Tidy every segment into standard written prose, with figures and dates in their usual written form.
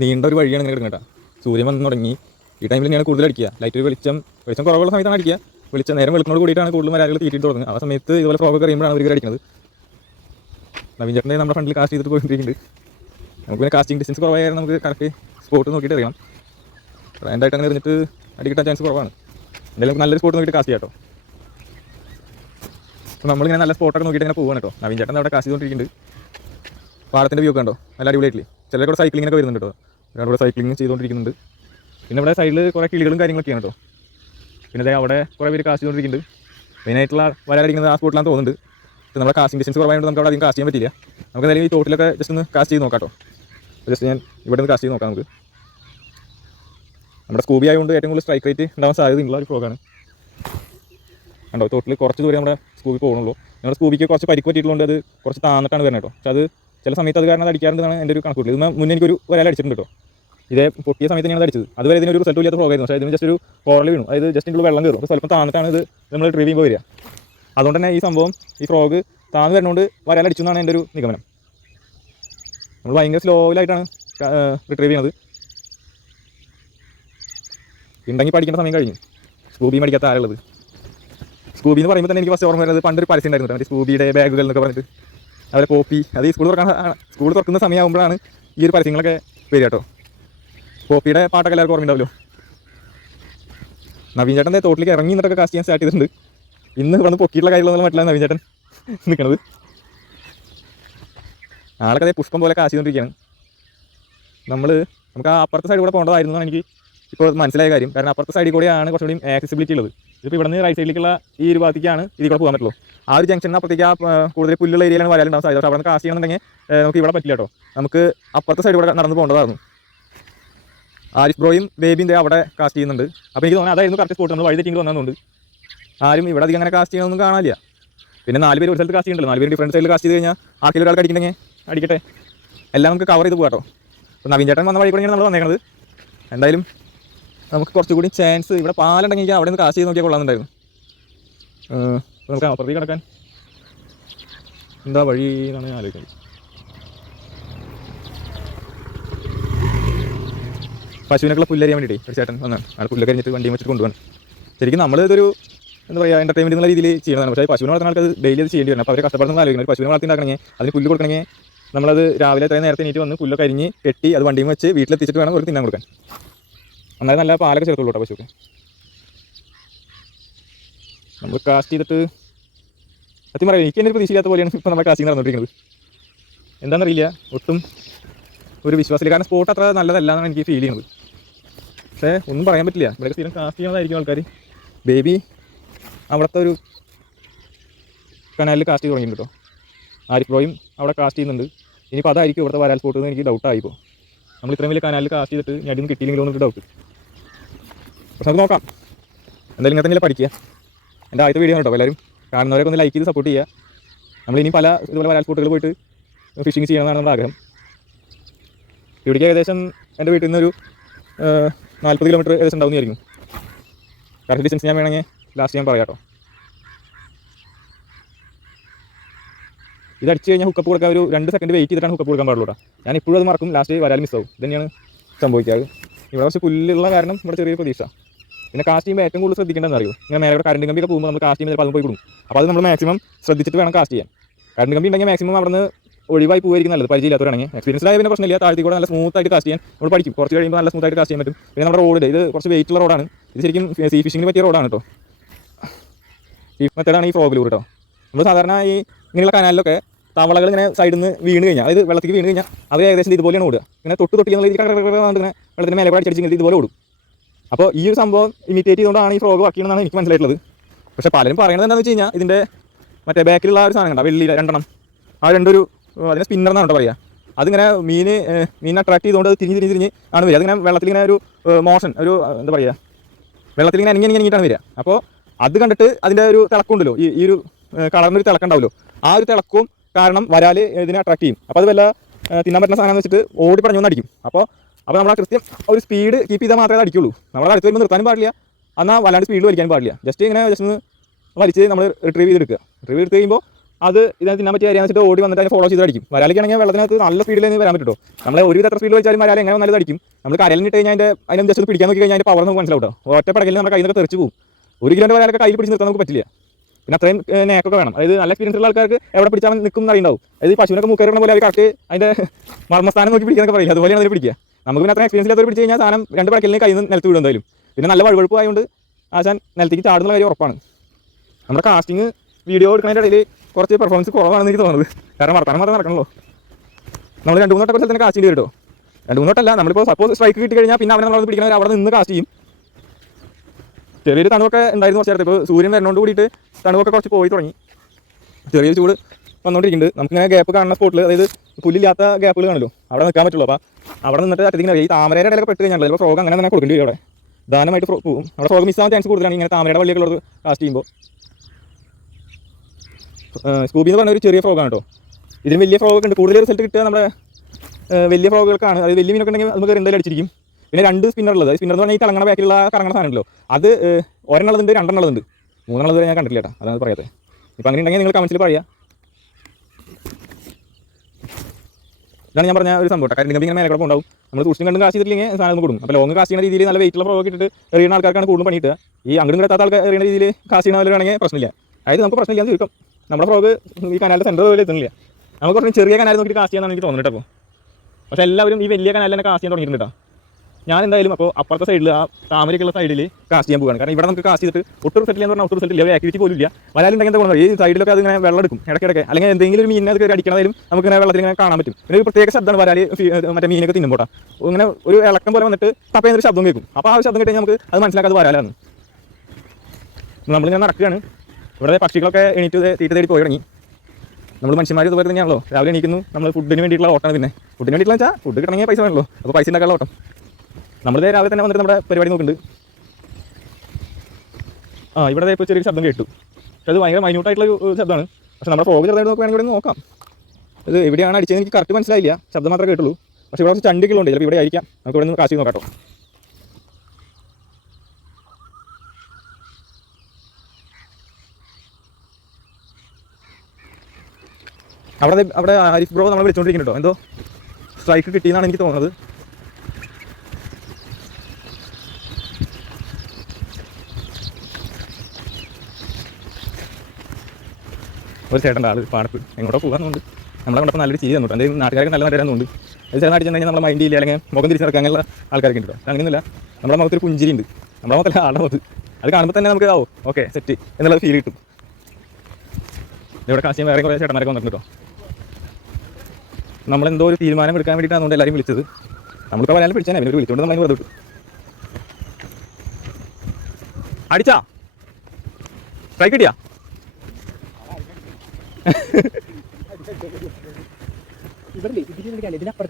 നീണ്ട ഒരു വഴിയാണ് ഇങ്ങനെ കിടക്കട്ടെ. സൂര്യൻ വന്ന് തുടങ്ങി. ഈ ടൈമിൽ തന്നെയാണ് കൂടുതൽ അടിക്കുക. ലൈറ്റ് വെളിച്ചം കുറവുള്ള സമയത്താണ് അടിക്കുക. നേരം വെളുക്കുന്നോട് കൂടിയിട്ടാണ് കൂടുതൽ വരാലുകൾ തീറ്റിട്ട് തുടങ്ങുന്നത്. ആ സമയത്ത് ഇതുപോലെ ഫ്രോഗൊക്കെ അറിയുമ്പോഴാണ് അവർ അടിക്കുന്നത്. നവീൻ ചേട്ടനെ നമ്മുടെ ഫ്രണ്ടിൽ കാസ്റ്റ് ചെയ്തിട്ട് പോയിരിക്കുന്നുണ്ട്. നമുക്ക് പിന്നെ കാസ്റ്റിംഗ് ഡിസ്റ്റൻസ് കുറവായാലും നമുക്ക് കറക്റ്റ് സ്പോട്ട് നോക്കിയിട്ട് അറിയാം. റാൻഡായിട്ട് അങ്ങനെ എറിഞ്ഞിട്ട് അടി കിട്ടാൻ ചാൻസ് കുറവാണ്. എന്തായാലും നല്ലൊരു സ്പോട്ട് നോക്കിയിട്ട് കാസ്റ്റ് ചെയ്യാം കേട്ടോ. അപ്പോൾ നമ്മളിങ്ങനെ നല്ല സ്പോട്ടൊക്കെ നോക്കിയിട്ട് ഇങ്ങനെ പോവാണ് കേട്ടോ. നവീൻ ചേട്ടൻ അവിടെ കാസ്റ്റ് ചെയ്തുകൊണ്ടിരിക്കുന്നുണ്ട്. പാടത്തിൻ്റെ വ്യൂ ഒക്കെ ഉണ്ടോ, നല്ല അടിപൊളിയായിട്ടില്ലേ. ചിലർ കൂടെ സൈക്ലിങ്ങിനൊക്കെ വരുന്നുണ്ട് കേട്ടോ. ഒരാളിവിടെ സൈക്ലിങ് ചെയ്തുകൊണ്ടിരിക്കുന്നുണ്ട്. പിന്നെ ഇവിടെ സൈഡിൽ കുറേ കിളികളും കാര്യങ്ങളൊക്കെയാണ് കേട്ടോ. പിന്നെ അവിടെ കുറേ പേര് കാസ്റ്റ് ചെയ്തുകൊണ്ടിരിക്കുന്നുണ്ട്. മെയിനായിട്ടുള്ള വരാടിക്കുന്നത് ആ സ്പോട്ടിലാണ് തോന്നുന്നുണ്ട്. പക്ഷേ നമ്മുടെ കാസ്റ്റിംഗ് ഡിസ്റ്റൻസ് കുറവായതുകൊണ്ട് നമുക്ക് അവിടെ അധികം കാസ്റ്റ് ചെയ്യാൻ പറ്റില്ല. നമുക്ക് എന്തായാലും ഈ തോട്ടിലൊക്കെ ജസ്റ്റ് ഒന്ന് കാസ്റ്റ് ചെയ്ത് നോക്കാം കേട്ടോ. ജസ്റ്റ് ഞാൻ ഇവിടെ നിന്ന് കാസ്റ്റ് ചെയ്ത് നോക്കാം. നമുക്ക് നമ്മുടെ സ്കൂബി ആയതുകൊണ്ട് ഏറ്റവും കൂടുതൽ സ്ട്രൈക്ക് റേറ്റ് ഉണ്ടാവാൻ സാധ്യതയുള്ള ഒരു ഫ്രോഗാണ്. കണ്ടോ, തോട്ടിൽ കുറച്ച് ദൂരം നമ്മുടെ സ്കൂബി പോകുന്നുള്ളൂ. നമ്മുടെ സ്കൂബിക്ക് കുറച്ച് പരിക്ക് പറ്റിയിട്ടുള്ളത് അത് കുറച്ച് താന്നിട്ടാണ് വരുന്നത് കേട്ടോ. പക്ഷേ അത് ചില സമയത്ത് അത് കാരണം അത് അടിക്കാറുണ്ടെന്നാണ് എൻ്റെ ഒരു കണക്കൂട്ടിൽ. ഇത് മുന്നേ എനിക്കൊരു ഒരാൾ അടിച്ചിട്ടുണ്ട് കേട്ടോ. ഇതേ പൊട്ടിയ സമയത്ത് തന്നെയാണ് അടിച്ചത്. അതുവരെ ഇതിനൊരു റിസൾട്ട് ഇല്ലാത്ത ഫ്രോഗായിരുന്നു. പക്ഷേ ഇതിന് ജസ്റ്റ് ഒരു കോറൽ വീണു. അതായത് ജസ്റ്റ് ഇതിൻ്റെ വെള്ളം കയറും. അപ്പോൾ സ്വല്പം താന്നിട്ടാണ് ഇത് നമ്മൾ റിട്രീവ് ചെയ്യുമ്പോൾ വരിക. അതുകൊണ്ട് തന്നെ ഈ സംഭവം ഈ ഫ്രോഗ് താന്ന് വരുന്നതുകൊണ്ട് വരാൽ അടിച്ചു എന്നാണ് എൻ്റെ ഒരു നിഗമനം. നമ്മൾ ഭയങ്കര സ്ലോയിലായിട്ടാണ് റിട്രീവ് ചെയ്യുന്നത്. ഉണ്ടെങ്കിൽ പഠിക്കേണ്ട സമയം കഴിഞ്ഞു. സ്കൂബി മേടിക്കാത്ത ആളുള്ളത്. സ്കൂബി എന്ന് പറയുമ്പോൾ തന്നെ എനിക്ക് ഫസ്റ്റ് ഓർമ്മ വരുന്നത് പണ്ടൊരു പരസ്യം ഉണ്ടായിരുന്നു. മറ്റേ സ്കൂബിയുടെ ബാഗുകൾ എന്നൊക്കെ പറഞ്ഞിട്ട് അവരെ പോപ്പി. അത് ഈ സ്കൂൾ തുറക്കുന്ന സമയമാകുമ്പോഴാണ് ഈ ഒരു പരസ്യങ്ങളൊക്കെ വരിക കേട്ടോ. പോപ്പിയുടെ പാട്ടൊക്കെ എല്ലാവർക്കും ഓർമ്മയുണ്ടാവുമല്ലോ. നവീൻ ചേട്ടൻ്റെ തോട്ടിലേക്ക് ഇറങ്ങി നിന്നൊക്കെ കാസ്റ്റ് ചെയ്യാൻ സ്റ്റാർട്ട് ചെയ്തിട്ടുണ്ട്. ഇന്ന് ഇവിടെ നിന്ന് പൊക്കിയിട്ടുള്ള കാര്യങ്ങളൊന്നും മറ്റിലാണ് നവീൻ ചേട്ടൻ നിൽക്കുന്നത്. ആളൊക്കെ അതേ പുഷ്പം പോലെ കാശ് ചെയ്തുകൊണ്ടിരിക്കുകയാണ്. നമുക്ക് ആ അപ്പുറത്തെ സൈഡ് കൂടെ പോകേണ്ടതായിരുന്നു എന്നാണ് എനിക്ക് ഇപ്പോൾ മനസ്സിലായ കാര്യം. കാരണം അപ്പുറത്തെ സൈഡിൽ കൂടെയാണ് കുറച്ചുകൂടി ആക്സസിബിലിറ്റി ഉള്ളത്. ഇതിപ്പോൾ ഇവിടെ നിന്ന് റൈറ്റ് സൈഡിലേക്കുള്ള ഈ ഒരു ഭാഗത്തേക്കാണ് ഇതിൽ കൂടെ പോകാൻ പറ്റുള്ളൂ. ആ ഒരു ജംഗ്ഷനിൽ അപ്പുറത്തേക്ക് കൂടുതൽ പുല്ലുള്ള ഏരിയയിലാണ് വരാനുണ്ടാവും സാധ്യത. പക്ഷേ അവിടെ നിന്ന് കാശ് ചെയ്യണമെന്നുണ്ടെങ്കിൽ നമുക്ക് ഇവിടെ പറ്റില്ല കേട്ടോ. നമുക്ക് അപ്പുറത്തെ സൈഡ് കൂടെ നടന്ന് പോകേണ്ടതായിരുന്നു. ആരിഫ് ബ്രോയും ബേബിയും അവിടെ കാസ്റ്റ് ചെയ്യുന്നുണ്ട്. അപ്പോൾ എനിക്ക് തോന്നുന്നത് അതായിരുന്നു കറക്റ്റ് സ്പോട്ട്. നമ്മൾ വഴി തെറ്റിങ്കിൽ വന്നതുകൊണ്ട് ആരും ഇവിടെ അധികം അങ്ങനെ കാസ്റ്റ് ചെയ്യണമെന്നും കാണാനില്ല. പിന്നെ 4 പേര് ഒരു സ്ഥലത്ത് കാസ്റ്റ് ചെയ്യുന്നുണ്ടല്ലോ. 4 പേര് ഡിഫറൻറ്റ് സൈഡിൽ കാസ്റ്റ് ചെയ്ത് കഴിഞ്ഞാൽ ആർക്കെങ്കിലും ഒരാൾക്ക് അടിക്കണമെങ്കിൽ അടിക്കട്ടെ. എല്ലാം നമുക്ക് കവർ ചെയ്ത് പോകാം കേട്ടോ. അപ്പോൾ നവീൻ ചേട്ടൻ വന്ന വഴി കൂടെയാണ് നമ്മൾ വന്നേക്കുന്നത്. എന്തായാലും നമുക്ക് കുറച്ചുകൂടി ചാൻസ് ഇവിടെ പാലുണ്ടെങ്കിൽ അവിടെ നിന്ന് കാസ്റ്റ് ചെയ്ത് നോക്കിയാൽ കൊള്ളാമെന്നുണ്ടായിരുന്നു. നമുക്ക് അപ്പുറത്തേക്ക് കിടക്കാൻ എന്താ വഴി എന്നാണ് ഞാൻ ആലോചിക്കുന്നത്. പശുവിനൊക്കെ പുല്ലരിയാൻ വേണ്ടിയിട്ട് ഒരു ചേട്ടൻ വന്നാണ്. ആൾ പുല്ലൊക്കെ കഴിഞ്ഞിട്ട് വണ്ടിയും വെച്ചിട്ട് കൊണ്ടുപോകാൻ. ശരിക്കും നമ്മളിതൊരു എന്താ പറയുക എൻ്റർടൈൻമെൻറ്റ് എന്നുള്ള രീതിയിൽ ചെയ്യുന്നതാണ്. പക്ഷേ പശുവിനെ വളർത്തുന്ന ആൾക്ക് ഡെയിലി അത് ചെയ്യേണ്ടി വരണം. അപ്പോൾ അവർ കഷ്ടപ്പെടുന്ന ആലോചിക്കുന്നത്. ഒരു പശുവിനെ വളർത്തിണ്ടാക്കണമെങ്കിൽ അതിന് പുല്ല് കൊടുക്കണമെങ്കിൽ നമ്മളത് രാവിലെ എത്രയും നേരത്തെ എണീറ്റ് വന്ന് പുല്ലൊക്കെ അരിഞ്ഞ് കെട്ടി അത് വണ്ടിയും വെച്ച് വീട്ടിലെത്തിച്ചിട്ട് വേണം ഒരു തിന്നാൻ കൊടുക്കാൻ. അന്നേരം നല്ല പാലൊക്കെ ചേർത്തുള്ളൂ കേട്ടോ പശുവൊക്കെ. നമ്മൾ കാസ്റ്റ് ചെയ്തിട്ട് സത്യം പറയാം എനിക്ക് തന്നെ ഒരു പ്രതീക്ഷയില്ലാത്ത പോലെയാണ് ഇപ്പോൾ നമ്മൾ കാസ്റ്റിംഗ് നടന്നുകൊണ്ടിരിക്കുന്നത്. എന്താണെന്നറിയില്ല, ഒട്ടും ഒരു വിശ്വാസമില്ല. കാരണം സ്പോട്ട് അത്ര നല്ലതല്ല എന്നാണ് എനിക്ക് ഫീൽ ചെയ്യുന്നത്. പക്ഷേ ഒന്നും പറയാൻ പറ്റില്ല. ഇവിടെ സ്ഥിരം കാസ്റ്റ് ചെയ്യുന്നതായിരിക്കും ആൾക്കാർ. ബേബി അവിടുത്തെ ഒരു കനാലിൽ കാസ്റ്റ് ചെയ്ത് തുടങ്ങിയിട്ടുണ്ട് കേട്ടോ. ആരിഫ് ബ്രോയും അവിടെ കാസ്റ്റ് ചെയ്യുന്നുണ്ട്. ഇനിയിപ്പോൾ അതായിരിക്കും ഇവിടുത്തെ വരാൽ സ്പോട്ട് എന്ന് എനിക്ക് ഡൗട്ടായി. ഇപ്പോൾ നമ്മൾ ഇത്രയും വലിയ കനാലിൽ കാസ്റ്റ് ചെയ്തിട്ട് ഞടിയൊന്നും കിട്ടിയില്ലെങ്കിലോ എന്നൊരു ഡൗട്ട്. പക്ഷെ നമുക്ക് നോക്കാം. എന്തായാലും ഇങ്ങനെ തന്നെ പഠിക്കുക. എൻ്റെ ആദ്യത്തെ വീഡിയോ കേട്ടോ. എല്ലാവരും കാണുന്നവരൊക്കെ ഒന്ന് ലൈക്ക് ചെയ്ത് സപ്പോർട്ട് ചെയ്യുക. നമ്മളിനി പല ഇതുപോലെ വരാൽ സ്പോട്ടുകൾ പോയിട്ട് ഫിഷിങ് ചെയ്യണമെന്നാണ് നമ്മുടെ ആഗ്രഹം. ഇവിടേക്ക് ഏകദേശം എൻ്റെ വീട്ടിൽ നിന്നൊരു 40 കിലോമീറ്റർ ഏകദേശം ഉണ്ടാവുന്നതായിരിക്കും. കറക്റ്റ് ഡിസ്റ്റൻസ് ഞാൻ വേണമെങ്കിൽ ലാസ്റ്റ് ഞാൻ പറയാം കേട്ടോ. ഇത് അടിച്ച് കഴിഞ്ഞാൽ ഹുക്കപ്പ് കൊടുക്കാൻ ഒരു 2 സെക്കൻഡ് വെയിറ്റ് ചെയ്തിട്ടാണ് ഹുക്കപ്പ് കൊടുക്കാൻ പാടുള്ളൂ. ഞാൻ ഇപ്പോഴും അത് മറക്കും. ലാസ്റ്റ് വരാൽ മിസ്സാവും. ഇത് തന്നെയാണ് സംഭവിക്കാറ്. ഇവിടെ കുറച്ച് പുല്ലുള്ള കാരണം ഇവിടെ ചെറിയൊരു പ്രതീക്ഷ. പിന്നെ കാസ്റ്റ് ചെയ്യുമ്പോൾ ഏറ്റവും കൂടുതൽ ശ്രദ്ധിക്കേണ്ടതെന്ന് അറിയോ, ഇങ്ങനെ മേലെ കറണ്ട് കമ്പിയൊക്കെ പോകുമ്പോൾ നമ്മൾ കാസ്റ്റ് ചെയ്യുമ്പോൾ അത് പോയി കൊടുക്കും. അപ്പോൾ അത് നമ്മൾ മാക്സിമം ശ്രദ്ധിച്ചിട്ട് വേണം കാസ്റ്റ് ചെയ്യാൻ. കറണ്ട് കമ്പി ഉണ്ടെങ്കിൽ മാക്സിമം അവിടെ നിന്ന് ഒഴിവായി പോയിരിക്കും നല്ലത്. പരിചയമില്ലാത്തവരാണെങ്കിൽ എക്സ്പീരിയൻസ് ആയ പിന്നെ പ്രശ്നമില്ല. താഴ്ത്തി കൂടെ നല്ല സ്മൂത്തായിട്ട് കാസ്റ്റ് ചെയ്യാൻ നമ്മൾ പഠിക്കും. കുറച്ച് കഴിയുമ്പോൾ നല്ല സ്മൂത്തായിട്ട് കാസ്റ്റ് ചെയ്യാൻ പറ്റും. പിന്നെ നമ്മുടെ റോഡ് ഇത് കുറച്ച് വെയിറ്റുള്ള റോഡാണ്. ഇത് ശരിക്കും സീ ഫിഷിങ്ങിന് പറ്റിയ റോഡാണ് കേട്ടോ. ഈ മെത്തേഡാണ് ഈ ഫ്രോഗ് ലൂർ കേട്ടോ. നമ്മൾ സാധാരണ ഈ ഇങ്ങനെയുള്ള കനാലിലൊക്കെ തവളകൾ ഇങ്ങനെ സൈഡിൽ നിന്ന് വീണ് കഴിഞ്ഞാൽ, അതായത് വെള്ളത്തിൽ വീണ് കഴിഞ്ഞാൽ അവർ ഏകദേശം ഇതുപോലെയാണ് ഓടുക. ഇങ്ങനെ തൊട്ട് എന്നുള്ള രീതിയിൽ ഇങ്ങനെ വെള്ളത്തിന് മേലെ കൂടെ അടിച്ചടിച്ച് ഇതുപോലെ ഓടും. അപ്പോൾ ഈ ഒരു സംഭവം ഇമിറ്റേറ്റ് ചെയ്തുകൊണ്ടാണ് ഈ ഫ്രോഗ് വർക്ക് ചെയ്യണമെന്നാണ് എനിക്ക് മനസ്സിലായിട്ടുള്ളത്. പക്ഷേ പലരും പറയുന്നത് എന്താണെന്ന് വെച്ച് കഴിഞ്ഞാൽ ഇതിൻ്റെ മറ്റേ ബാക്കിലുള്ള ഒരു സാധനം കണ്ടോ, വെള്ളി 2 എണ്ണം, ആ രണ്ടൊരു അതിനെ സ്പിന്നർ എന്നാണ് കേട്ടോ പറയുക. അതിങ്ങനെ മീനിനെ അട്രാക്ട് ചെയ്തുകൊണ്ട് അത് തിരിഞ്ഞ് ആണ് വരിക. അതിങ്ങനെ വെള്ളത്തിലിങ്ങനെ ഒരു മോഷൻ, ഒരു എന്താ പറയുക, വെള്ളത്തിലിങ്ങനെ അനങ്ങിയിട്ടാണ് വരിക. അപ്പോൾ അത് കണ്ടിട്ട് അതിൻ്റെ ഒരു തിളക്കമുണ്ടല്ലോ, ഈ ഒരു കളറിനൊരു തിളക്കം ഉണ്ടാവുമല്ലോ, ആ ഒരു തിളക്കവും കാരണം വരാൽ ഇതിനെ അട്രാക്ട് ചെയ്യും. അപ്പോൾ അത് വല്ല തിന്നാൻ പറ്റുന്ന സാധനം വെച്ചിട്ട് ഓടി പറഞ്ഞൊന്നും അടിക്കും. അപ്പോൾ നമ്മൾ ആ കൃത്യം ഒരു സ്പീഡ് കീപ്പ് ചെയ്താൽ മാത്രമേ അത് അടിക്കുള്ളൂ. നമ്മൾ അടുത്ത് വരുമ്പോൾ നിർത്താനും പാടില്ല, എന്നാൽ വല്ലാണ്ട് സ്പീഡ് വലിക്കാനും പാടില്ല. ജസ്റ്റ് ഒന്ന് വലിച്ച് നമ്മൾ റിട്രീവ് ചെയ്തെടുക്കുക. റിട്രീവ് എടുത്ത് കഴിയുമ്പോൾ അത് ഇതിനകത്ത് തിന്നാൻ പറ്റിയ അറിയാൻ വെച്ചിട്ട് ഓടി വന്നിട്ട് അതിനെ ഫോളോ ചെയ്ത് അടിക്കും. വരാലിക്കാണെങ്കിൽ വെള്ളത്തിനകത്ത് നല്ല സ്പീഡിൽ വരാൻ പറ്റുമോ. നമ്മൾ ഒരുവിധ എത്ര സ്പീഡിൽ വെച്ചാലും വരാൽ എങ്ങനെ നല്ലത് അടിക്കും. നമ്മൾ കരലിനിട്ട് കഴിഞ്ഞാൽ അതിനെ ജസ്റ്റ് ഒന്ന് പിടിക്കാൻ നോക്കി കഴിഞ്ഞാൽ അതിൻ്റെ പവർ നമുക്ക് മനസ്സിലാവും. ഒറ്റ പടകിൽ നമ്മുടെ കയ്യിൽ നിന്നൊക്കെ തെറിച്ച് പോകും. 1 കിലോൻ്റെ വരാലൊക്കെ കയ്യിൽ പിടിച്ച് നിർത്താൻ നമുക്ക് പറ്റില്ല. പിന്നെ അത്രയും നേക്കൊക്കെ വേണം. അതായത് നല്ല എക്സ്പീരിയൻസ് ഉള്ള ആൾക്കാർക്ക് എവിടെ പിടിച്ചാൽ നിൽക്കും എന്നറിയുണ്ടാവും. അതായത് ഈ പശുവിനൊക്കെ മുക്കറിയുന്ന പോലെ അവർ കറക്റ്റ് അതിൻ്റെ മർമ്മസ്ഥാനം നോക്കി പിടിക്കാനൊക്കെ പറയില്ല. അതുപോലെയാണ് അവർ പിടിക്കുക. നമുക്ക് പിന്നെ അത്ര എക്സ്പീരിയൻസ് ഇല്ലാത്തവർ പിടിച്ച് കഴിഞ്ഞാൽ സാധനം 2 പടക്കലിന് കയ്യിൽ നിന്ന് നിലത്ത് വീടും എന്തായാലും. പിന്നെ നല്ല വഴുവഴുപ്പ് ആയതുകൊണ്ട് ആശാൻ നിലത്തേക്ക് ചാടുന്ന കാര്യം ഉറപ്പാണ്. നമ്മുടെ കാസ്റ്റിംഗ് വീഡിയോ എടുക്കുന്നതിൻ്റെ ഇടയിൽ കുറച്ച് പെർഫോമൻസ് കുറവാണെന്ന് എനിക്ക് തോന്നുന്നത്. കാരണം വർത്താനം മാത്രം നടക്കണല്ലോ. നമ്മൾ 2-3 വട്ടം സ്ഥലത്തിന് കാസ്റ്റ് ചെയ്ത് കേട്ടോ. 2-3 വട്ടമല്ല, നമ്മളിപ്പോൾ സപ്പോസ് സ്ട്രൈക്ക് കിട്ടി കഴിഞ്ഞാൽ പിന്നെ അവനെ നമ്മൾ പിടിക്കണവർ അവിടെ നിന്ന് കാസ്റ്റ് ചെയ്യും. ചെറിയൊരു തണുവൊക്കെ ഉണ്ടായിരുന്നു കുറച്ച് നേരത്തെ. ഇപ്പോൾ സൂര്യൻ വരുന്നതുകൊണ്ട് കൂടിയിട്ട് തണുവൊക്കെ കുറച്ച് പോയി തുടങ്ങി. ചെറിയൊരു ചൂട് വന്നുകൊണ്ടിരിക്കുന്നുണ്ട്. നമുക്കിങ്ങനെ ഗ്യാപ്പ് കാണുന്ന സ്പോട്ടിൽ, അതായത് പുല്ലില്ലാത്ത ഗ്യാപ്പുകൾ കാണുമല്ലോ, അവിടെ നിൽക്കാൻ പറ്റുള്ളൂ. അപ്പോൾ അവിടെ നിന്നിട്ട് അറ്റത്തിങ്ങനെ ഈ താമരയുടെ ഇടയിലൊക്കെ പെട്ട് കഴിഞ്ഞാൽ ചിലപ്പോൾ ഫ്രോഗ് അങ്ങനെ തന്നെ കൊടുക്കേണ്ടി വരും. അവിടെ ദാനമായിട്ട് പോകും. അവിടെ ഫ്രോഗ് മിസ്സാവാൻ ചാൻസ് കൂടുതലാണ് ഇങ്ങനെ താമരയുടെ വള്ളിയൊക്കെ ഉള്ളത് കാസ്റ്റ് ചെയ്യുമ്പോൾ. സ്കൂബി എന്ന് പറഞ്ഞ ഒരു ചെറിയ ഫ്രോഗാണ് കേട്ടോ. ഇതിന് വലിയ ഫ്രോഗൊക്കെ ഉണ്ട്. കൂടുതൽ റിസൾട്ട് കിട്ടുക നമ്മുടെ വലിയ ഫ്രോഗുകൾക്കാണ്. അത് വലിയ മീനൊക്കെ ഉണ്ടെങ്കിൽ നമുക്ക് എന്തായാലും അടിച്ചിരിക്കും. പിന്നെ 2 സ്പിന്നർ ഉള്ളത്. സ്പിന്നർ എന്ന് പറഞ്ഞാൽ ഈ തിളങ്ങണ ബാക്കിലുള്ള കറങ്ങണ സാധനമല്ലോ, അത് 1 എണ്ണുള്ളതുണ്ട്, 2 എണ്ണുള്ളതുണ്ട്, 3 എണ്ണുള്ളത് ഞാൻ കണ്ടില്ല കേട്ടോ. അതാണ് പറയാത്തത്. ഇപ്പം അങ്ങനെ ഉണ്ടെങ്കിൽ നിങ്ങൾ കമൻസിൽ പറയാം. ഇതാണ് ഞാൻ പറഞ്ഞ ഒരു സംഭവം. കാരണം ഇങ്ങനെ മേലെ കൂടെ ഉണ്ടാവും. നമ്മൾ സൂക്ഷിച്ചും കണ്ടും കാശ് ചെയ്തില്ലെങ്കിൽ സാധനം കൊടുക്കും. അപ്പോൾ ലോങ് കാശ് ചെയ്യുന്ന രീതിയിൽ നല്ല വെയിറ്റുള്ള ഫ്രോഗ് ഇട്ടിട്ട് എറിയുന്ന ആൾക്കാർക്കാണ് കൂടുതൽ പണിയിട്ട്. ഈ അങ്ങോട്ടും എത്താത്ത ആൾക്കാർ എറിയുന്ന രീതിയിൽ കാശ് ചെയ്യുന്നവരാണെങ്കിൽ പ്രശ്നമില്ല. അതായത് നമുക്ക് പ്രശ്നമില്ലാന്ന് ചുരുക്കം. നമ്മുടെ ഫ്രോഗ് ഈ കനാലിൻ്റെ സെൻറ്റർ പോലെ എത്തുന്നില്ല. നമുക്ക് കുറച്ച് ചെറിയ കനാൽ നോക്കിയിട്ട് കാശ് ചെയ്യാനാണ് എനിക്ക് തോന്നുന്നത് അപ്പോൾ. പക്ഷേ എല്ലാവരും ഈ വലിയ കനാലിൽ തന്നെ കാശ് ചെയ്യാൻ തുടങ്ങിയിട്ടുണ്ട് കേട്ടോ. ഞാൻ എന്തായാലും അപ്പോൾ അപ്പുറത്തെ സൈഡിൽ ആ താമരയ്ക്കുള്ള സൈഡിൽ കാസ്റ്റ് ചെയ്യാൻ പോവുകയാണ്. കാരണം ഇവിടെ നമുക്ക് കാസ്റ്റ് ചെയ്തിട്ട് ഒട്ടും റിസൾട്ട് ചെയ്യാൻ പറഞ്ഞാൽ ഒട്ടും റിസൾട്ട് ഇല്ല. ഒരു ആക്ടിവിറ്റി പോലും ഇല്ല. വരാലുണ്ടെങ്കിൽ എന്താ പറയുക, ഈ സൈഡിലൊക്കെ അത് ഇങ്ങനെ വെള്ളം എടുക്കും ഇടയ്ക്കിടയ്ക്ക്. അല്ലെങ്കിൽ എന്തെങ്കിലും ഒരു മീനിനെ അത് കയറി അടിക്കണതായാലും നമുക്ക് ഇങ്ങനെ വെള്ളത്തിൽ ഇങ്ങനെ കാണാൻ പറ്റും. പിന്നെ ഒരു പ്രത്യേക ശബ്ദമാണ് വരാൽ മറ്റേ മീനൊക്കെ തിന്നുമ്പോട്ടാ. ഇങ്ങനെ ഒരു ഇളക്കം പോലെ വന്നിട്ട് തപ്പേന്നൊരു ശബ്ദം കേൾക്കും. അപ്പോൾ ആ ഒരു ശബ്ദം കിട്ടിയാൽ നമുക്ക് അത് മനസ്സിലാക്കാതെ വരാലാണ്. നമ്മളിങ്ങനെ നടക്കുകയാണ്. ഇവിടെ പക്ഷികളൊക്കെ എണീറ്റ് തീറ്റ തേടി പോയി തുടങ്ങി. നമ്മൾ മനുഷ്യന്മാർ ഇതുപോലെ തന്നെയാണല്ലോ. രാവിലെ എണീക്കുന്നു, നമ്മൾ ഫുഡിന് വേണ്ടിയിട്ടുള്ള ഓട്ടമാണ്. പിന്നെ ഫുഡിന് വേണ്ടിയിട്ടുള്ള വെച്ചാൽ ഫുഡ് കിട്ടണമെങ്കിൽ പൈസ വേണമല്ലോ. അപ്പോൾ പൈസ ഉണ്ടാക്കാനുള്ള ഓട്ടം. നമ്മളിത് രാവിലെ തന്നെ വന്നിട്ട് നമ്മുടെ പരിപാടി നോക്കുന്നുണ്ട്. ഇവിടെ ഇപ്പോൾ ചെറിയൊരു ശബ്ദം കേട്ടു. പക്ഷേ അത് ഭയങ്കര മൈന്യൂട്ടായിട്ടുള്ള ഒരു ശബ്ദമാണ്. പക്ഷേ നമ്മുടെ ഫ്രോഗ് ചെറുതായിട്ട് നോക്കുകയാണെങ്കിൽ ഇവിടെ നോക്കാം. ഇത് എവിടെയാണ് അടിച്ചതെന്ന് എനിക്ക് കറക്റ്റ് മനസ്സിലായില്ല. ശബ്ദം മാത്രമേ കേട്ടുള്ളൂ. പക്ഷേ ഇവിടെ കുറച്ച് ചണ്ടികളുണ്ട്. ചിലപ്പോൾ ഇവിടെ ആയിരിക്കാം. നമുക്ക് ഇവിടെ നിന്ന് കാശ് നോക്കാം കേട്ടോ. അവിടെ ആരിഫ് ബ്രോ നമ്മൾ വിളിച്ചുകൊണ്ടിരിക്കുന്നുണ്ടോ. എന്തോ സ്ട്രൈക്ക് കിട്ടിയെന്നാണ് എനിക്ക് തോന്നുന്നത്. ഒരു ചേട്ടൻ്റെ ആൾ പാടത്ത് എങ്ങോട്ടോ പോകാമെന്നുണ്ട്. നമ്മളെ കൊണ്ടപ്പോൾ നല്ലൊരു ചെയ്ത് തന്നിട്ട് എന്തെങ്കിലും നാട്ടുകാർക്ക് നല്ല തരാമെന്നുണ്ട്. അത് ചേട്ടൻ അടിച്ചിട്ടുണ്ടെങ്കിൽ നമ്മളെ മൈൻഡ് ഇല്ല, അല്ലെങ്കിൽ മുഖം തിരിച്ച് നടക്കുക അങ്ങനെയുള്ള ആൾക്കാർക്ക് ഉണ്ട്. അങ്ങനെയൊന്നുമില്ല. നമ്മുടെ മുഖത്തൊരു പുഞ്ചിരി ഉണ്ട്. നമ്മുടെ മുഖത്തല്ല ആളുടെ മുഖത്ത്. അത് കാണുമ്പോൾ തന്നെ നമുക്ക് ഓക്കെ സെറ്റ് എന്നുള്ളത് ഫീൽ കിട്ടും. ഇവിടെ കാശിയും വേറെ കുറേ ചേട്ടന്മാരൊക്കെ വന്നിട്ടുണ്ട് കേട്ടോ. നമ്മളെന്തോ ഒരു തീരുമാനം എടുക്കാൻ വേണ്ടിയിട്ടാണ് അതുകൊണ്ട് എല്ലാവരും വിളിച്ചത്. നമ്മളിപ്പോൾ വരാനും പിടിച്ചാൽ പിന്നെ ഒരു വിളിച്ചുകൊണ്ട് നമ്മൾ അതിന് വെറുതെ വിട്ടു. അടിച്ചാ സ്ട്രൈക്ക് കിട്ടിയാ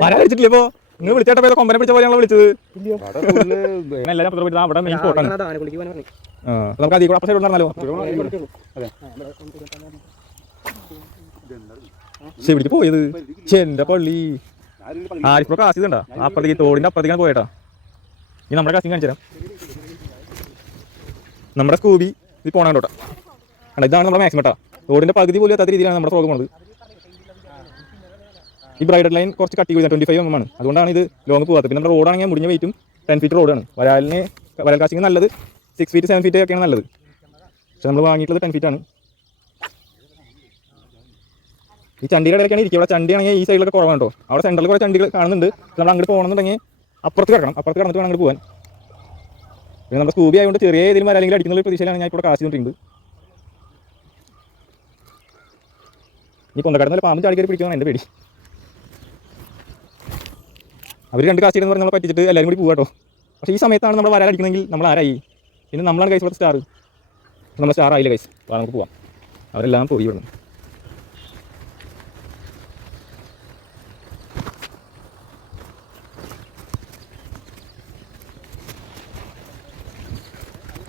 വരാടിച്ചിട്ടില്ല. ഇപ്പോൾ നിങ്ങൾ വിളിച്ചേട്ടപ്പോൾ കൊമ്പനെ പിടിച്ച പോലെയാണല്ലോ വിളിച്ചത്. എല്ലാവരും അവിടെ മെയിൻ സ്പോട്ടാണ്. നമുക്ക് അതിൽ കൂടെ അപ്പുറം ഉണ്ടായിരുന്നല്ലോ. എവിടേക്ക് പോയത്? എൻ്റെ പള്ളി ആരിപ്പോ കാശ് ചെയ്തണ്ടാ. അപ്പുറത്തേക്ക് തോടിൻ്റെ അപ്പുറത്തേക്കാണ് പോയേട്ടാ. ഇനി നമ്മുടെ കാശിങ് കാണിച്ചു തരാം. നമ്മുടെ സ്കൂബി ഇത് പോണോട്ടാ. ഇതാണ് നമ്മുടെ മാക്സിമം കേട്ടോ. റോഡിൻ്റെ പകുതി പോലും എത്താത്ത രീതിയിലാണ് നമ്മുടെ ഫ്രോഗ് പോണത്. ഈ ബ്രൈഡൽ ലൈൻ കുറച്ച് കട്ടി ചെയ്താൽ 25 mm ആണ്. അതുകൊണ്ടാണ് ഇത് ലോങ് പോകാത്തത്. പിന്നെ നമ്മുടെ റോഡാണെങ്കിൽ മുടിഞ്ഞ വെയിറ്റും 10 feet റോഡാണ്. വരാൽ കാശിങ് നല്ലത് 6 feet 7 feet ഒക്കെയാണ് നല്ലത്. പക്ഷെ നമ്മൾ വാങ്ങിയിട്ടുള്ളത് 10 feet ആണ്. ഈ ചണ്ടിയുടെ ഇടയ്ക്കാണ് ഇരിക്കുക. ഇവിടെ ചണ്ടിയാണെങ്കിൽ ഈ സൈഡിലൊക്കെ കുറവാണ് കേട്ടോ. അവിടെ സെൻറ്ററിൽ കുറേ ചണ്ടികൾ കാണുന്നുണ്ട്. നമ്മൾ അങ്ങോട്ട് പോകണമെന്നുണ്ടെങ്കിൽ അപ്പുറത്ത് കിടക്കണം. അപ്പുറത്ത് കിടന്നിട്ട് വേണം അങ്ങോട്ട് പോകാൻ. പിന്നെ നമ്മുടെ സ്കൂബി ആയതുകൊണ്ട് ചെറിയ ഏതെങ്കിലും വരാലെങ്കിൽ അടിക്കുന്ന പ്രതീക്ഷയിലാണ് ഞാൻ ഇപ്പോൾ കാശ് ചെയ്തിട്ടുണ്ട്. ഈ കൊണ്ടക്കടന്നല്ല പാമ്പ് ചാടിക്കറി പിടിക്കുവാണ് എൻ്റെ പേടി. അവർ 2 കാശ് ചെയ്തെന്ന് പറഞ്ഞ് നമ്മളെ പറ്റിച്ചിട്ട് എല്ലാവരും കൂടി പോകാട്ടോ. പക്ഷേ ഈ സമയത്താണ് നമ്മൾ വരാലടിക്കണമെങ്കിൽ നമ്മൾ ആരായി? പിന്നെ നമ്മളാണ് കൈസ് ഇവിടുത്തെ സ്റ്റാർ. നമ്മൾ സ്റ്റാർ ആയില്ല കൈസ്. നമുക്ക് പോവാം. അവരെല്ലാം പോയി ഇവിടുന്ന്.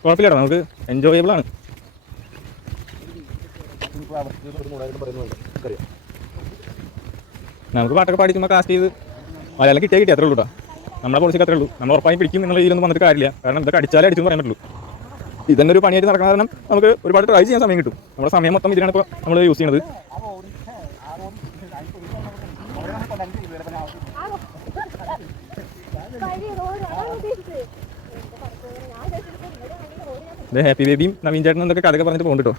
കുഴപ്പമില്ല, നമുക്ക് എൻജോയബിൾ ആണ്. നമുക്ക് പാട്ടൊക്കെ പാടിക്കുമ്പോൾ കാസ്റ്റ് ചെയ്ത് മലയാളം കിട്ടിയാൽ അത്രേ ഉള്ളൂ കേട്ടോ. നമ്മളെ പോളിസിക്ക് അത്രേ ഉള്ളൂ. നമ്മൾ ഉറപ്പായും പിടിക്കും എന്നുള്ള രീതിയിലൊന്നും വന്നിട്ട് കാര്യമില്ല. കാരണം ഇതൊക്കെ അടിച്ചാലേ അടിച്ചെന്ന് പറയാൻ പറ്റുള്ളൂ. ഇതന്നെ ഒരു പണിയായിട്ട് നടക്കുന്ന കാരണം നമുക്ക് ഒരുപാട് ട്രൈ ചെയ്യാൻ സമയം കിട്ടും. നമ്മുടെ സമയം മൊത്തം ഇതിനാണ് ഇപ്പോൾ നമ്മൾ യൂസ് ചെയ്യുന്നത്. ഇത് ഹാപ്പി ബേബിയും നവീൻ ചേട്ടനും എന്തൊക്കെ കഥയൊക്കെ പറഞ്ഞിട്ട് പോകുന്നുണ്ട് കേട്ടോ.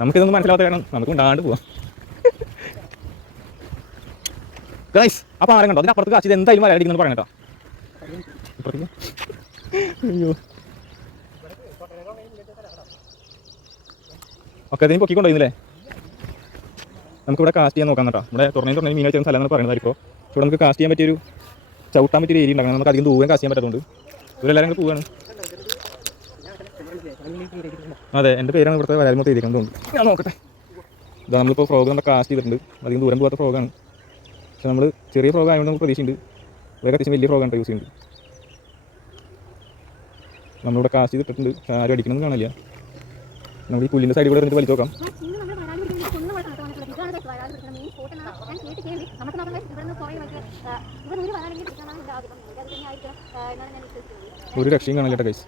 നമുക്കിതൊന്നും മനസ്സിലാവാത്ത കാരണം നമുക്ക് ഉണ്ടാണ്ട് പോവാം. ഗൈസ് അപ്പോൾ ആരും കണ്ടോ അതിനപ്പുറത്ത് കാശ് എന്തായാലും വരാതിരിക്കുന്നു പറയണം കേട്ടോ. അയ്യോ ഒക്കെ അതിന് പൊക്കിക്കൊണ്ടിരുന്നില്ലേ. നമുക്കിവിടെ കാസ്റ്റ് ചെയ്യാൻ നോക്കാം കേട്ടോ. ഇവിടെ തുറന്നതിന് മീൻ വെച്ച സ്ഥലം എന്ന് പറയുന്നതായിരിക്കും. ഇവിടെ നമുക്ക് കാസ്റ്റ് ചെയ്യാൻ പറ്റിയൊരു ചവിട്ടാൻ പറ്റിയൊരു ഏരിയ ഉണ്ടാക്കണം. നമുക്ക് അധികം ദൂരം കാസ്റ്റ് ചെയ്യാൻ പറ്റാത്തതുകൊണ്ട് ഇവരെല്ലാവരും കൂടെ പോവുകയാണ്. അതെ എൻ്റെ പേരാണ് ഇവിടുത്തെ വരാലും മൊത്തം ഇരിക്കുന്നത് തോന്നുന്നു. ഞാൻ നോക്കട്ടെ. ഇതാ നമ്മളിപ്പോൾ ഫ്രോഗ് നമ്മുടെ കാസ്റ്റ് ചെയ്തിട്ടുണ്ട്. അധികം ദൂരം പോകാത്ത ഫ്രോഗാണ്. പക്ഷെ നമ്മൾ ചെറിയ ഫ്രോഗ് ആയതുകൊണ്ട് നമുക്ക് പ്രതീക്ഷയുണ്ട്. വേറെ അത്യാവശ്യം വലിയ ഫ്രോഗാണ് യൂസ് ചെയ്യുന്നത്. നമ്മളിവിടെ കാസ്റ്റ് ചെയ്തിട്ടുണ്ട്. ആരും അടിക്കണമെന്ന് കാണില്ല. നമ്മൾ ഈ പുല്ലിൻ്റെ സൈഡിൽ കൂടെ ഇരുന്നിട്ട് വലിച്ചു നോക്കാം. ഒരു രക്ഷയും കാണില്ല കേട്ടോ ഗൈസ്.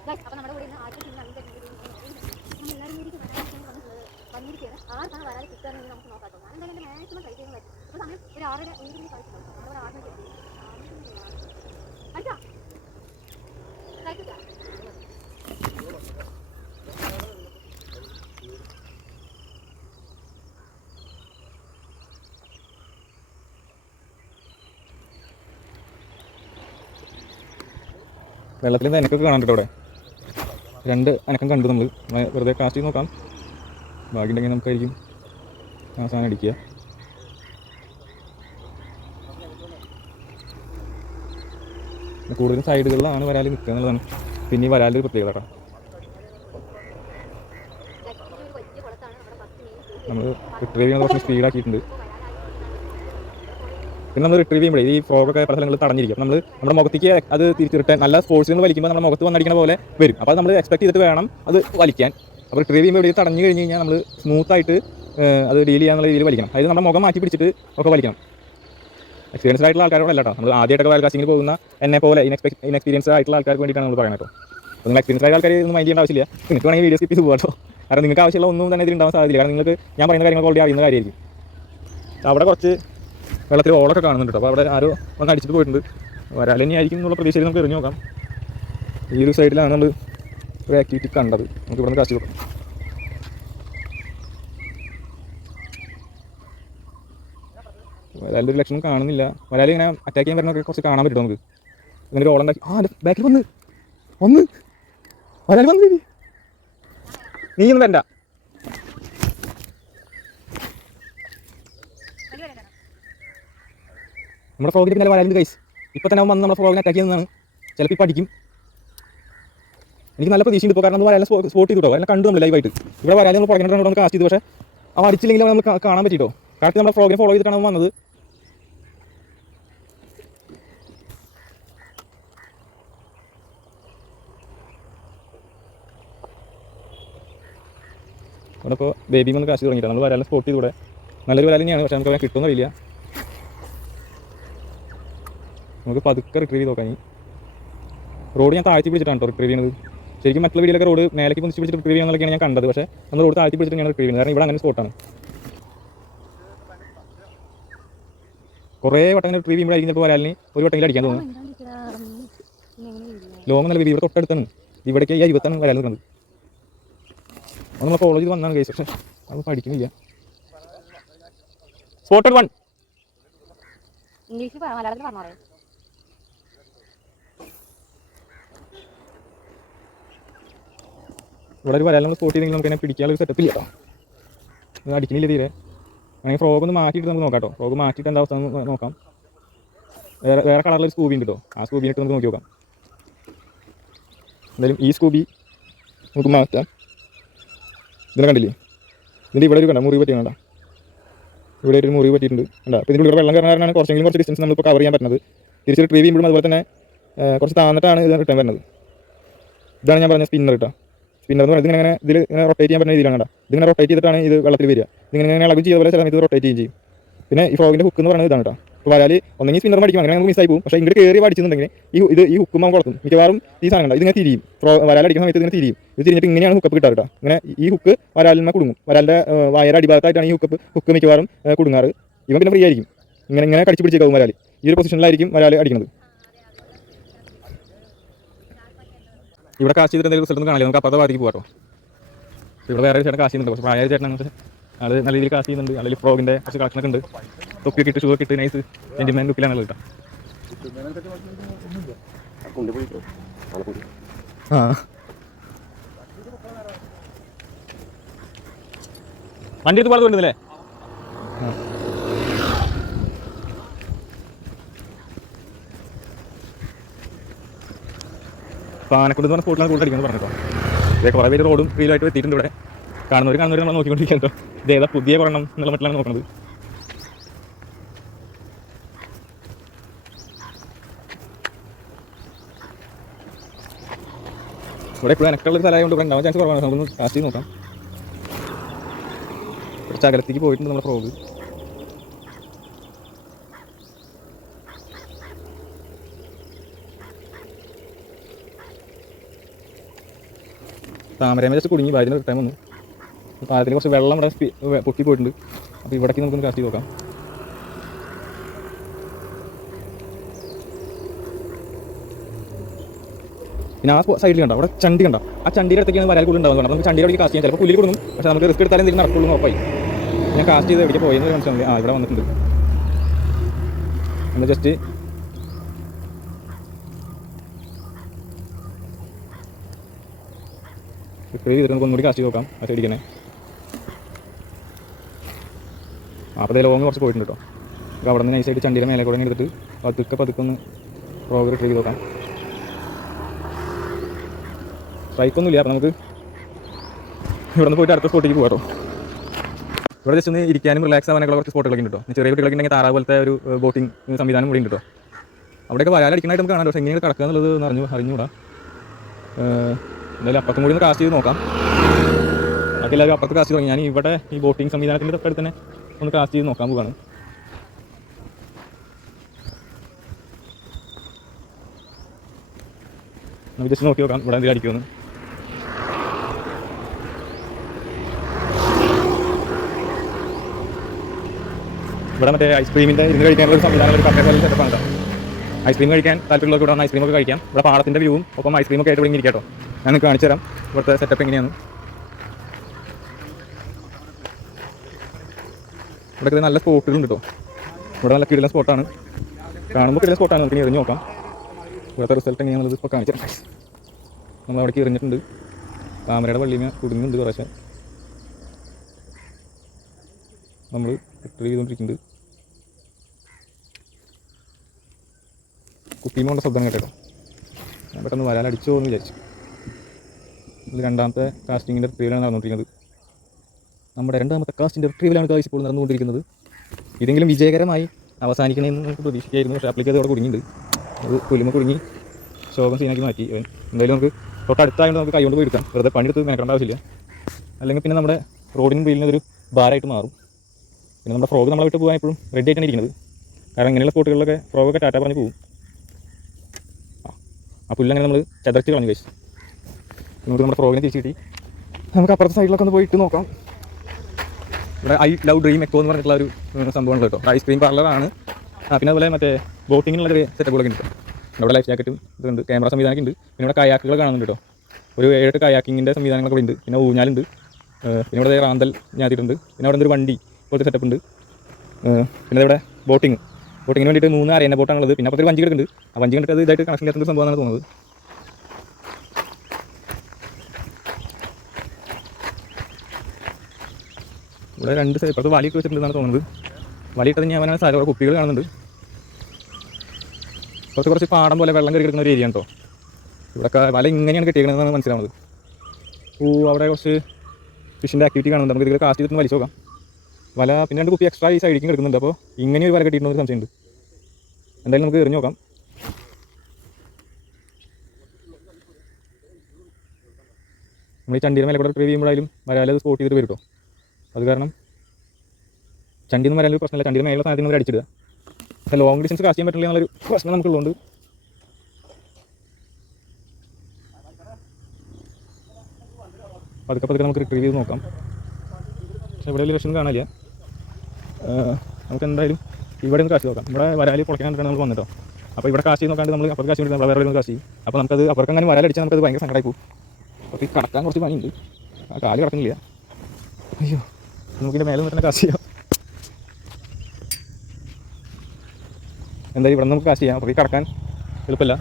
വെള്ളത്തിൽ നിന്ന് അനക്കൊക്കെ കാണാൻ കേട്ടോ. അവിടെ 2 അനക്കം കണ്ടു. നമ്മൾ വെറുതെ കാസ്റ്റ് ചെയ്ത് നോക്കാം. ഭാഗ്യമുണ്ടെങ്കിൽ നമുക്കായിരിക്കും ആ സാധനം അടിക്കുക. കൂടുതലും സൈഡുകളിലാണ് വരാൽ നിൽക്കുക എന്നുള്ളതാണ് പിന്നെ ഈ വരാലൊരു പ്രത്യേകത കേട്ടോ. നമ്മൾ റിട്രീവ് ചെയ്യുന്നത് കുറച്ച് സ്പീഡാക്കിയിട്ടുണ്ട്. പിന്നെ നമ്മൾ റിട്രീവ് ചെയ്യുമ്പോൾ ഈ ഫ്രോഗൊക്കെ പല സ്ഥലങ്ങളിൽ തടഞ്ഞിരിക്കും. നമ്മൾ നമ്മുടെ മുഖത്തേക്ക് അത് തിരിച്ചിട്ട് നല്ല സ്പോർട്സിൽ നിന്ന് വലിക്കുമ്പോൾ നമ്മുടെ മുഖത്ത് വന്നടിക്കുന്ന പോലെ വരും. അപ്പോൾ നമ്മൾ എക്സ്പെക്ട് ചെയ്തിട്ട് വേണം അത് വലിക്കാൻ. അപ്പോൾ റിട്രീവ് ചെയ്യുമ്പോൾ ഇവിടെ തടഞ്ഞു കഴിഞ്ഞ് കഴിഞ്ഞാൽ നമ്മൾ സ്മൂത്തായിട്ട് അത് ഡീൽ ചെയ്യാന്നുള്ള രീതിയിൽ വലിക്കണം. അതായത് നമ്മുടെ മുഖം മാറ്റി പിടിച്ചിട്ട് ഒക്കെ വലിക്കണം. എക്സ്പീരിയൻസ്ഡ് ആയിട്ടുള്ള ആൾക്കാരോടല്ല കേട്ടോ. നമ്മൾ ആദ്യമായിട്ടൊക്കെ വയൽ കാസ്റ്റിങ്ങിൽ പോകുന്ന എന്നെ പോലെ ഇൻഎക്സ്പീരിയൻസ് ആയിട്ടുള്ള ആൾക്കാർക്ക് വേണ്ടിയിട്ടാണ് നമ്മൾ പറയുന്നത് കേട്ടോ. അപ്പോൾ നിങ്ങൾ എക്സ്പീരിയൻസ് ആയ ആൾക്കാർ ഒന്നും മൈൻഡ് ചെയ്യേണ്ട ആവശ്യമില്ല. നിങ്ങൾക്ക് വേണമെങ്കിൽ വീഡിയോ സ്കിപ്പ് ചെയ്ത് പോകാം കേട്ടോ. കാരണം നിങ്ങൾക്ക് ആവശ്യമുള്ള ഒന്നും തന്നെ ഇതിൽ ഉണ്ടാവാൻ സാധ്യതയില്ല. കാരണം നിങ്ങൾക്ക് ഞാൻ പറയുന്ന കാര്യങ്ങൾ ഓൾറെഡി അറിയുന്ന കാര്യമായിരിക്കും. അവിടെ കുറച്ച് വെള്ളത്തിൽ ഓളൊക്കെ കാണുന്നുണ്ട്. അപ്പോൾ അവിടെ ആരോ വന്ന് അടിച്ചിട്ട് പോയിട്ടുണ്ട്. വരാൽ തന്നെയായിരിക്കും എന്നുള്ള പ്രതീക്ഷയിൽ നമുക്ക് എറിഞ്ഞു നോക്കാം. ഈ ഒരു സൈഡിലാണ് നമ്മൾ ഒരു ആക്ടിവിറ്റി കണ്ടത്. നമുക്ക് ഇവിടെ നിന്ന് കാസ്റ്റ് കൊടുക്കാം. വരാലൊരു ലക്ഷണം കാണുന്നില്ല. വരാൽ ഇങ്ങനെ അറ്റാക്ക് ചെയ്യാൻ വരുന്നതൊക്കെ കുറച്ച് കാണാൻ പറ്റും നമുക്ക്. ഇങ്ങനെ ഒരു ഓളുണ്ടാക്കി ബാക്കിൽ വന്ന് വരാൽ വന്ന് നീ ഒന്നും വരണ്ട. നമ്മുടെ ഫ്രോഗിലേക്ക് നല്ല വരാലുണ്ട് ഗൈസ്. ഇപ്പോൾ തന്നെ വന്ന് നമ്മുടെ ഫ്രോഗിനെ അറ്റാക്ക് ചെയ്യുന്നതാണ്. ചിലപ്പോൾ ഇപ്പോൾ അടിക്കും. എനിക്ക് നല്ല പ്രതീക്ഷയുണ്ട് ഇപ്പോൾ. കാരണം നമ്മൾ വരാലെ സ്പോട്ട് ചെയ്തിട്ടോ. എല്ലാം കണ്ടു നമ്മൾ ലൈവായിട്ട്. ഇവിടെ വരാലെ നമ്മൾ പുറകെ നമ്മൾ കാസ്റ്റ് ചെയ്തു. പക്ഷേ അവ അടിച്ചില്ലെങ്കിൽ നമുക്ക് കാണാൻ പറ്റിയിട്ടോ. കറക്റ്റ് നമ്മുടെ ഫ്രോഗിനെ ഫോളോ ചെയ്തിട്ടാണ് വന്നത്. അവിടെ ഇപ്പോൾ ബേബി വന്ന് കാശ് തുടങ്ങിയിട്ടാണ്. നമ്മൾ വരാലെ സ്പോട്ട് ചെയ്തൂടെ. നല്ലൊരു വരാൽ തന്നെയാണ്. പക്ഷേ നമുക്ക് കിട്ടുമെന്ന് അറിയില്ല. നമുക്ക് പതുക്കെ റിട്രീവ് ചെയ്ത് നോക്കാം. ഈ റോഡ് ഞാൻ താഴ്ത്തി പിടിച്ചിട്ടാണ് കേട്ടോ റിട്രീവ് ചെയ്യുന്നത്. ശരിക്കും മറ്റുള്ള വീഡിയോയിലൊക്കെ റോഡ് മേലേക്ക് പൊന്നിച്ച് പിടിച്ചിട്ട് റിട്രീവ് ചെയ്യാന്നുള്ളതൊക്കെയാണ് ഞാൻ കണ്ടത്. പക്ഷേ നമ്മൾ റോഡ് താഴ്ത്തി പിടിച്ചിട്ട് ഞാൻ റിട്രീവ് ചെയ്യുന്നത്. കാരണം ഇവിടെ അങ്ങനെ സ്പോട്ടാണ്. കുറേ വട്ടം റിട്രീവ് ചെയ്യുമ്പോഴായിരിക്കും ചിലപ്പോൾ വരാലിന് ഒരു വട്ടമെങ്കിലും അടിക്കാൻ തോന്നുന്നു. ലോങ് നല്ല വീഡിയോ ഇവിടെ തൊട്ടടുത്താണ്. ഇവിടേക്ക് ഈ 20 വരാൽ നിൽക്കുന്നത്. അത് നമ്മൾ ഫോളോ ചെയ്ത് വന്നാണ് കേസ്. പക്ഷേ അത് പഠിക്കുന്നില്ല. സ്പോട്ടഡ് 1 ഇംഗ്ലീഷ് മലയാളത്തിൽ പറഞ്ഞോളൂ. ഇവിടെ ഒരു വരാൽ നമ്മൾ സ്പോട്ട് ചെയ്തെങ്കിൽ നമുക്ക് അതിനെ പിടിക്കാനുള്ള ഒരു സെറ്റപ്പ് ഇല്ല കേട്ടോ. അത് അടിക്കുന്നില്ല തീരെ. വേണമെങ്കിൽ ഫ്രോഗ് ഒന്ന് മാറ്റിയിട്ട് നമുക്ക് നോക്കാം കേട്ടോ. ഫ്രോഗ് മാറ്റിയിട്ട് എന്താ അവസ്ഥ നോക്കാം. വേറെ കളറിലൊരു സ്കൂബി ഉണ്ട് കേട്ടോ. ആ സ്കൂബിനെ ഇട്ട് നമുക്ക് നോക്കി നോക്കാം. എന്തായാലും ഈ സ്കൂബി നമുക്ക് മാറ്റാം. ഇതിനെ കണ്ടില്ലേ? ഇതിൻ്റെ ഇവിടെ ഒരു കണ്ട മുറി പറ്റിയാണ്. ഇവിടെ ഒരു മുറി പറ്റിയിട്ടുണ്ട്. അപ്പോൾ ഇതിൻ്റെ ഉള്ളിൽ വെള്ളം കയറാനാണ് കുറച്ച് ഡിസ്റ്റൻസ് നമ്മളിപ്പോൾ കവർ ചെയ്യാൻ പറ്റുന്നത്. തിരിച്ച് റിട്രീവ് ചെയ്യുമ്പോഴും അതുപോലെ തന്നെ കുറച്ച് താന്നിട്ടാണ് ഇത് റിട്ടേൺ വരുന്നത്. ഇതാണ് ഞാൻ പറഞ്ഞ സ്പിന്നർ കേട്ടോ. സ്പിന്നർ എന്ന് പറയുന്നത് ഇങ്ങനെ ഇങ്ങനെ റൊട്ടേറ്റ് ചെയ്യാൻ പറ്റുന്ന രീതിയിലാണ് കേട്ടോ. ഇതിങ്ങനെ റൊട്ടേറ്റ് ചെയ്തിട്ടാണ് ഇത് വെള്ളത്തിൽ വരിക. ഇതിങ്ങനെ ഇളകും ചെയ്ത പോലെ ചില ഇത് റൊട്ടേറ്റ് ചെയ്യും. പിന്നെ ഈ ഫ്രോഗിൻ്റെ ഹുക്ക് എന്ന് പറയുന്നത് ഇതാണ് കേട്ടോ. ഇപ്പോൾ വരാൽ ഒന്നെങ്കിൽ സ്പിന്നർ അടിക്കും, അങ്ങനെ നമുക്ക് മിസ്സായി പോകും. പക്ഷേ ഇങ്ങോട്ട് കയറി അടിച്ചിട്ടുണ്ടെങ്കിൽ ഈ ഹുക്കും നമുക്ക് കൊടുക്കും. മിക്കവാറും ഈ സാധനം കണ്ട ഇതിങ്ങനെ തിരിയും, വരാൽ അടിക്കുന്ന സമയത്ത് ഇതിങ്ങനെ തിരിയും. ഇത് തിരിഞ്ഞിട്ട് ഇങ്ങനെയാണ് ഹുക്കപ്പ് കിട്ടാറ് കേട്ടോ. ഇങ്ങനെ ഈ ഹുക്ക് വരാലിന്മേൽ കുടുങ്ങും, വരാലിൻ്റെ വയർ അടിഭാഗത്തായിട്ടാണ് ഈ ഹുക്ക് മിക്കവാറും കുടുങ്ങാറ്. ഇവൻ പിന്നെ ഫ്രീ ആയിരിക്കും, ഇങ്ങനെ കടിച്ചു പിടിച്ചേക്കാവും വരാൽ. ഈ ഒരു പൊസിഷനിലായിരിക്കും വരാൽ അടിക്കുന്നത്. ഇവിടെ കാശ് ചെയ്തിട്ട് എന്തെങ്കിലും റിസൾട്ട് കാണില്ല, നമുക്ക് അപ്പുറത്തെ ഭാഗത്തേക്ക് പോകാം. ഇവിടെ വേറെ ചേട്ടൻ കാശ് ചെയ്യുന്നുണ്ട്, പക്ഷേ പ്രായ ചേട്ടനാണ്. അത് നല്ല രീതിയിൽ കാശ് ചെയ്യുന്നുണ്ട്. അല്ലെങ്കിൽ ഫ്രോഗിൻ്റെ കുറച്ച് കളക്ഷനൊക്കെ ഉണ്ട്. തൊപ്പിയൊക്കെ ഇട്ട് ഷൂ ഒക്കെ ഇട്ട് നൈസ് ജെന്റിൽമാൻ ലുക്കിലാണുള്ളത് കേട്ടോ. വണ്ടി എടുത്ത് പാട് കൊണ്ടുവന്നില്ലേ? പാനക്കുണ്ട് എന്ന് പറഞ്ഞ സ്പോട്ടിലാണ് കൂടുതൽ അടിക്കുന്നത് പറഞ്ഞിട്ടോ. ഇതേ കുറേ പേര് റോഡും ഫ്രീലായിട്ട് എത്തിയിട്ടുണ്ട്. ഇവിടെ കാണുന്നവർ നമ്മൾ നോക്കിക്കൊണ്ടിരിക്കുകയാണ് കേട്ടോ. ഇത് ഏതാ പുതിയ പറയണം എന്നുള്ള മട്ടിലാണ് നോക്കുന്നത്. ഇവിടെ എപ്പോഴും എനക്കുള്ളൊരു സ്ഥലമായതുകൊണ്ട് ഇവിടെ ഉണ്ടാവാൻ ചാൻസ് കുറവാണ്. നമുക്കൊന്ന് കാസ്റ്റ് ചെയ്ത് നോക്കാം. കുറച്ച് അകലത്തേക്ക് പോയിട്ടുണ്ട് നമ്മുടെ ഫ്രോഗ്. താമരമേ ജസ്റ്റ് കുടുങ്ങി, ഭാര്യ ടൈം വന്നു. അപ്പോൾ അതിന് കുറച്ച് വെള്ളം ഇവിടെ പൊട്ടി പോയിട്ടുണ്ട്. അപ്പോൾ ഇവിടേക്ക് നമുക്കൊന്ന് കാസ്റ്റ് ചെയ്ത് നോക്കാം. പിന്നെ ആ സൈഡിൽ കണ്ടോ, അവിടെ ചണ്ടി കണ്ടോ, ആ ചണ്ടിയുടെ അടുത്തേക്കാണ് വരാൽ കൂടുതൽ ഉണ്ടാകുന്നത്. നമുക്ക് ചണ്ടിയുടെ അടിക്ക് കാസ്റ്റ് ചെയ്യാൻ ചിലപ്പോൾ പുല്ലിൽ കൊടുക്കും, പക്ഷേ നമുക്ക് റിസ്ക് എടുത്താലും എന്തെങ്കിലും നടക്കുള്ളൂ ഉറപ്പായി. ഞാൻ കാസ്റ്റ് ചെയ്ത് എവിടേക്ക് പോയെന്ന് മനസ്സിലായി. ഇവിടെ വന്നിട്ടുണ്ട്. നമ്മൾ ജസ്റ്റ് റിക്വയർ ചെയ്തിട്ട് നമുക്ക് ഒന്നുകൂടി കാസ്റ്റ് ചെയ്ത് നോക്കാം. ആ സൈഡിൽ തന്നെ അപ്പോൾ ലോങ് കുറച്ച് പോയിട്ടുണ്ട് കേട്ടോ. അപ്പോൾ അവിടെ നിന്ന് നൈസായിട്ട് ചണ്ടിയുടെ മേലെ കൂടെ എടുത്തിട്ട് പതുക്കെ ഒന്ന് ഫ്രോഗ് റിട്രീവ് ചെയ്ത് നോക്കാം. സ്ട്രൈക്കൊന്നും ഇല്ല. അപ്പോൾ നമുക്ക് ഇവിടെ നിന്ന് പോയിട്ട് അടുത്ത സ്പോട്ടിലേക്ക് പോകാം കേട്ടോ. ഇവിടെ ജസ്റ്റ് ഒന്ന് ഇരിക്കാനും റിലാക്സ് ആവാനൊക്കെ കുറച്ച് സ്പോട്ടുകളൊക്കെ ഉണ്ട് കേട്ടോ. ചെറിയ കുട്ടികളൊക്കെ ഉണ്ടെങ്കിൽ താറാവ് പോലത്തെ ഒരു ബോട്ടിംഗ് സംവിധാനം കൂടി ഉണ്ട് കേട്ടോ. അവിടെയൊക്കെ വരാലടിക്കണമായിട്ട് നമുക്ക് കാണാം. പക്ഷേ എങ്ങനെ കിടക്കുക എന്നുള്ളത് അറിഞ്ഞുകൂടാ. എന്തായാലും അപ്പുറത്തും കൂടി ഒന്ന് കാസ്റ്റ് ചെയ്ത് നോക്കാം. ബാക്കി എല്ലാവരും അപ്പുറത്ത് കാസ്റ്റ് തുടങ്ങി. ഞാൻ ഇവിടെ ഈ ബോട്ടിംഗ് സംവിധാനത്തിൻ്റെ തൊട്ടടുത്ത് തന്നെ ഒന്ന് കാസ്റ്റ് ചെയ്ത് നോക്കാൻ പോവുകയാണ്. നമുക്ക് ജസ്റ്റ് നോക്കി നോക്കാം ഇവിടെ എന്തെങ്കിലും അടിക്കുമെന്ന്. ഇവിടെ മറ്റേ ഐസ്ക്രീമിൻ്റെ ഇരുന്ന് കഴിക്കാനുള്ള ഒരു സംവിധാനം, ഒരു കഫേ പോലെ സെറ്റപ്പാണ് കേട്ടോ. ഐസ്ക്രീം കഴിക്കാൻ താല്പര്യമുള്ളവർക്ക് ഇവിടെ ഐസ്ക്രീമൊക്കെ കഴിക്കാം. ഇവിടെ പാടത്തിൻ്റെ വ്യൂവും ഒപ്പം ഐസ്ക്രീമൊക്കെ ആയിട്ട് ഇവിടെ ഇരിക്കാം കേട്ടോ. ഞാൻ നിങ്ങൾക്ക് കാണിച്ചു തരാം ഇവിടുത്തെ സെറ്റപ്പ് എങ്ങനെയാണ്. ഇവിടെ നല്ല സ്പോട്ടുകളുണ്ട് കേട്ടോ. ഇവിടെ നല്ല കിടിലൻ സ്പോട്ടാണ്, കാണുമ്പോൾ കിടിലൻ സ്പോട്ടാണ്. നമുക്ക് എറിഞ്ഞ് നോക്കാം ഇവിടുത്തെ റിസൾട്ട് എങ്ങനെയാണുള്ളത് ഇപ്പോൾ കാണിച്ചു തരാം. നമ്മൾ അവിടേക്ക് എറിഞ്ഞിട്ടുണ്ട്. താമരയുടെ വള്ളിമ കുടുങ്ങുന്നുണ്ട് കുറേശ്ശെ. നമ്മൾ റിട്രീവ് ചെയ്തുകൊണ്ടിരിക്കുന്നുണ്ട്. കുപ്പിയുമുള്ള ശബ്ദം കേട്ടോ. ഞാൻ പെട്ടെന്ന് വരാൽ അടിച്ചോ എന്ന് വിചാരിച്ചു. ഇത് രണ്ടാമത്തെ കാസ്റ്റിങ്ങിൻ്റെ റിട്രീവിലാണ് നടന്നുകൊണ്ടിരിക്കുന്നത്. നമ്മുടെ രണ്ടാമത്തെ കാസ്റ്റിൻ്റെ റിട്രീവിലാണ് കാഴ്ച ഇപ്പോൾ നടന്നുകൊണ്ടിരിക്കുന്നത്. ഇതെങ്കിലും വിജയകരമായി അവസാനിക്കണമെന്ന് നമുക്ക് പ്രതീക്ഷിക്കായിരുന്നു. പക്ഷേ അപ്ലിക്ക് അതോടെ കുടുങ്ങിയിട്ടുണ്ട്. അത് പുലിമ കുടുങ്ങി ശോകം സീനാക്കി മാറ്റി. എന്തായാലും നമുക്ക് തൊട്ടടുത്തായതുകൊണ്ട് നമുക്ക് കൈകൊണ്ട് പോയി എടുക്കാം. വെറുതെ പണിയെടുത്ത് മെനക്കേണ്ട ആവശ്യമില്ല. അല്ലെങ്കിൽ പിന്നെ നമ്മുടെ റോഡിനും വീലിനൊരു ഭാരമായിട്ട് മാറും. പിന്നെ നമ്മുടെ ഫ്രോഗ് നമ്മളെ വിട്ട് പോകാൻ എപ്പോഴും റെഡി ആയിട്ടാണ് ഇരിക്കുന്നത്. കാരണം ഇങ്ങനെയുള്ള സ്പോട്ടുകളിലൊക്കെ ഫ്രോഗൊക്കെ ടാറ്റ പറഞ്ഞ് പോകും. ആ പുല്ലങ്ങനെ നമ്മൾ ചതച്ച് കളഞ്ഞു കഴിച്ചു. നമുക്ക് നമ്മുടെ ഫ്രോഗിനെ തിരിച്ച് കിട്ടി. നമുക്ക് അപ്പുറത്തെ സൈഡിലൊക്കെ ഒന്ന് പോയിട്ട് നോക്കാം. ഇവിടെ ഐ ലവ് ഡ്രീം എക്കോ എന്ന് പറഞ്ഞിട്ടുള്ള ഒരു സംഭവമാണ് കേട്ടോ. ഐസ്ക്രീം പാർലറാണ്. പിന്നെ അതുപോലെ മറ്റേ ബോട്ടിങ്ങിനുള്ള ചെറിയ സെറ്റപ്പുകളൊക്കെ ഉണ്ട്. ഇവിടെ ലൈഫ് ജാക്കറ്റും ഇതുണ്ട്, ക്യാമറ സംവിധാനമൊക്കെ ഉണ്ട്. പിന്നെ ഇവിടെ കയാക്കുകൾ കാണുന്നുണ്ട് കേട്ടോ. ഒരു 7 കയാക്കിങ്ങിൻ്റെ സംവിധാനങ്ങളൊക്കെ ഇവിടെ ഉണ്ട്. പിന്നെ ഊഞ്ഞാലുണ്ട്. പിന്നെ ഇവിടെ റാന്തൽ ഞാത്തിയിട്ടുണ്ട്. പിന്നെ അവിടെ ഒരു വണ്ടി പോലത്തെ സെറ്റപ്പ് ഉണ്ട്. പിന്നെ ഇവിടെ ബോട്ടിങ്ങിന് വേണ്ടിയിട്ട് 3 അരേന ബോട്ടാണുള്ളത്. പിന്നെ അപ്പുറത്തൊരു വഞ്ചി കിടക്കുന്നുണ്ട്. ആ വഞ്ചി കണ്ടിട്ട് അത് ഇതായിട്ട് കണക്ഷൻ ചെയ്യാത്ത സംഭവമാണ് തോന്നുന്നത്. ഇവിടെ 2 സൈഡ് ഇപ്പുറത്ത് വലിയിട്ട് വെച്ചിട്ടുണ്ടെന്നാണ് തോന്നുന്നത്. വലിയിട്ടത് ഞാൻ അവനാണ് സ്ഥലം കുപ്പികൾ കാണുന്നുണ്ട്. കുറച്ച് പാടം പോലെ വെള്ളം കയറി കിടക്കുന്ന ഒരു ഏരിയ കേട്ടോ. ഇവിടെ വല ഇങ്ങനെയാണ് കെട്ടിയിരിക്കണമെന്നാണ് മനസ്സിലാവുന്നത്. അവിടെ കുറച്ച് ഫിഷിൻ്റെ ആക്ടിവിറ്റി കാണുന്നുണ്ട്. നമുക്ക് ഇതിൽ കാസ്റ്റ് ചെയ്തിട്ട് വലിച്ചു നോക്കാം വല. പിന്നെ 2 കുപ്പി എക്സ്ട്രാ ഈ സൈഡിലേക്ക് കിടക്കുന്നുണ്ട്. അപ്പോൾ ഇങ്ങനെ ഒരു വല കെട്ടിയിട്ടുണ്ടെന്ന് സംശയമുണ്ട്. എന്തായാലും നമുക്ക് എറിഞ്ഞു നോക്കാം. നമ്മൾ ഈ ചണ്ടിയുടെ മേലെ കൂടെ ട്രൈവ് ചെയ്യുമ്പോഴായാലും വരാലത് സ്പോട്ട് ചെയ്തിട്ട് വരും കേട്ടോ. അത് കാരണം ചണ്ടിയൊന്നും വരാനൊരു പ്രശ്നമില്ല. ചണ്ടിയുടെ മേലുള്ള സാധനങ്ങൾ അടിച്ചിടുക. ലോങ് ഡിസ്റ്റൻസ് കാസ്റ്റ് ചെയ്യാൻ പറ്റില്ല എന്നുള്ളൊരു പ്രശ്നം നമുക്കുള്ളതുകൊണ്ട് പതുക്കെ നമുക്ക് റിട്രീവ് ചെയ്ത് നോക്കാം. പക്ഷേ ഇവിടെ വലിയ പ്രശ്നം കാണില്ല. നമുക്ക് എന്തായാലും ഇവിടെ ഒന്ന് കാശ് നോക്കാം. ഇവിടെ വരാൽ പൊളിക്കാനായിട്ടാണ് നമ്മൾ വന്നിട്ടോ. അപ്പോൾ ഇവിടെ കാശ് നോക്കാണ്ട് നമ്മൾ അപ്പുറത്ത് കാശ് നമ്മൾ വേറെ കാശ് ചെയ്യും. അപ്പോൾ നമുക്കത് അപ്പുറത്തങ്ങനെ വരാലടിച്ചാൽ നമുക്കത് ഭയങ്കര സങ്കടമായി പോകും. അപ്പോൾ ഈ കടക്കാൻ കുറച്ച് പണിയുണ്ട്. ആ കാല് കിടക്കുന്നില്ല. അയ്യോ, നമുക്കിൻ്റെ മേലെ നിൽക്കുന്ന കാശ് ചെയ്യാം. എന്തായാലും ഇവിടെ നമുക്ക് കാശ് ചെയ്യാം. അപ്പോൾ ഈ കടക്കാൻ എളുപ്പമില്ല.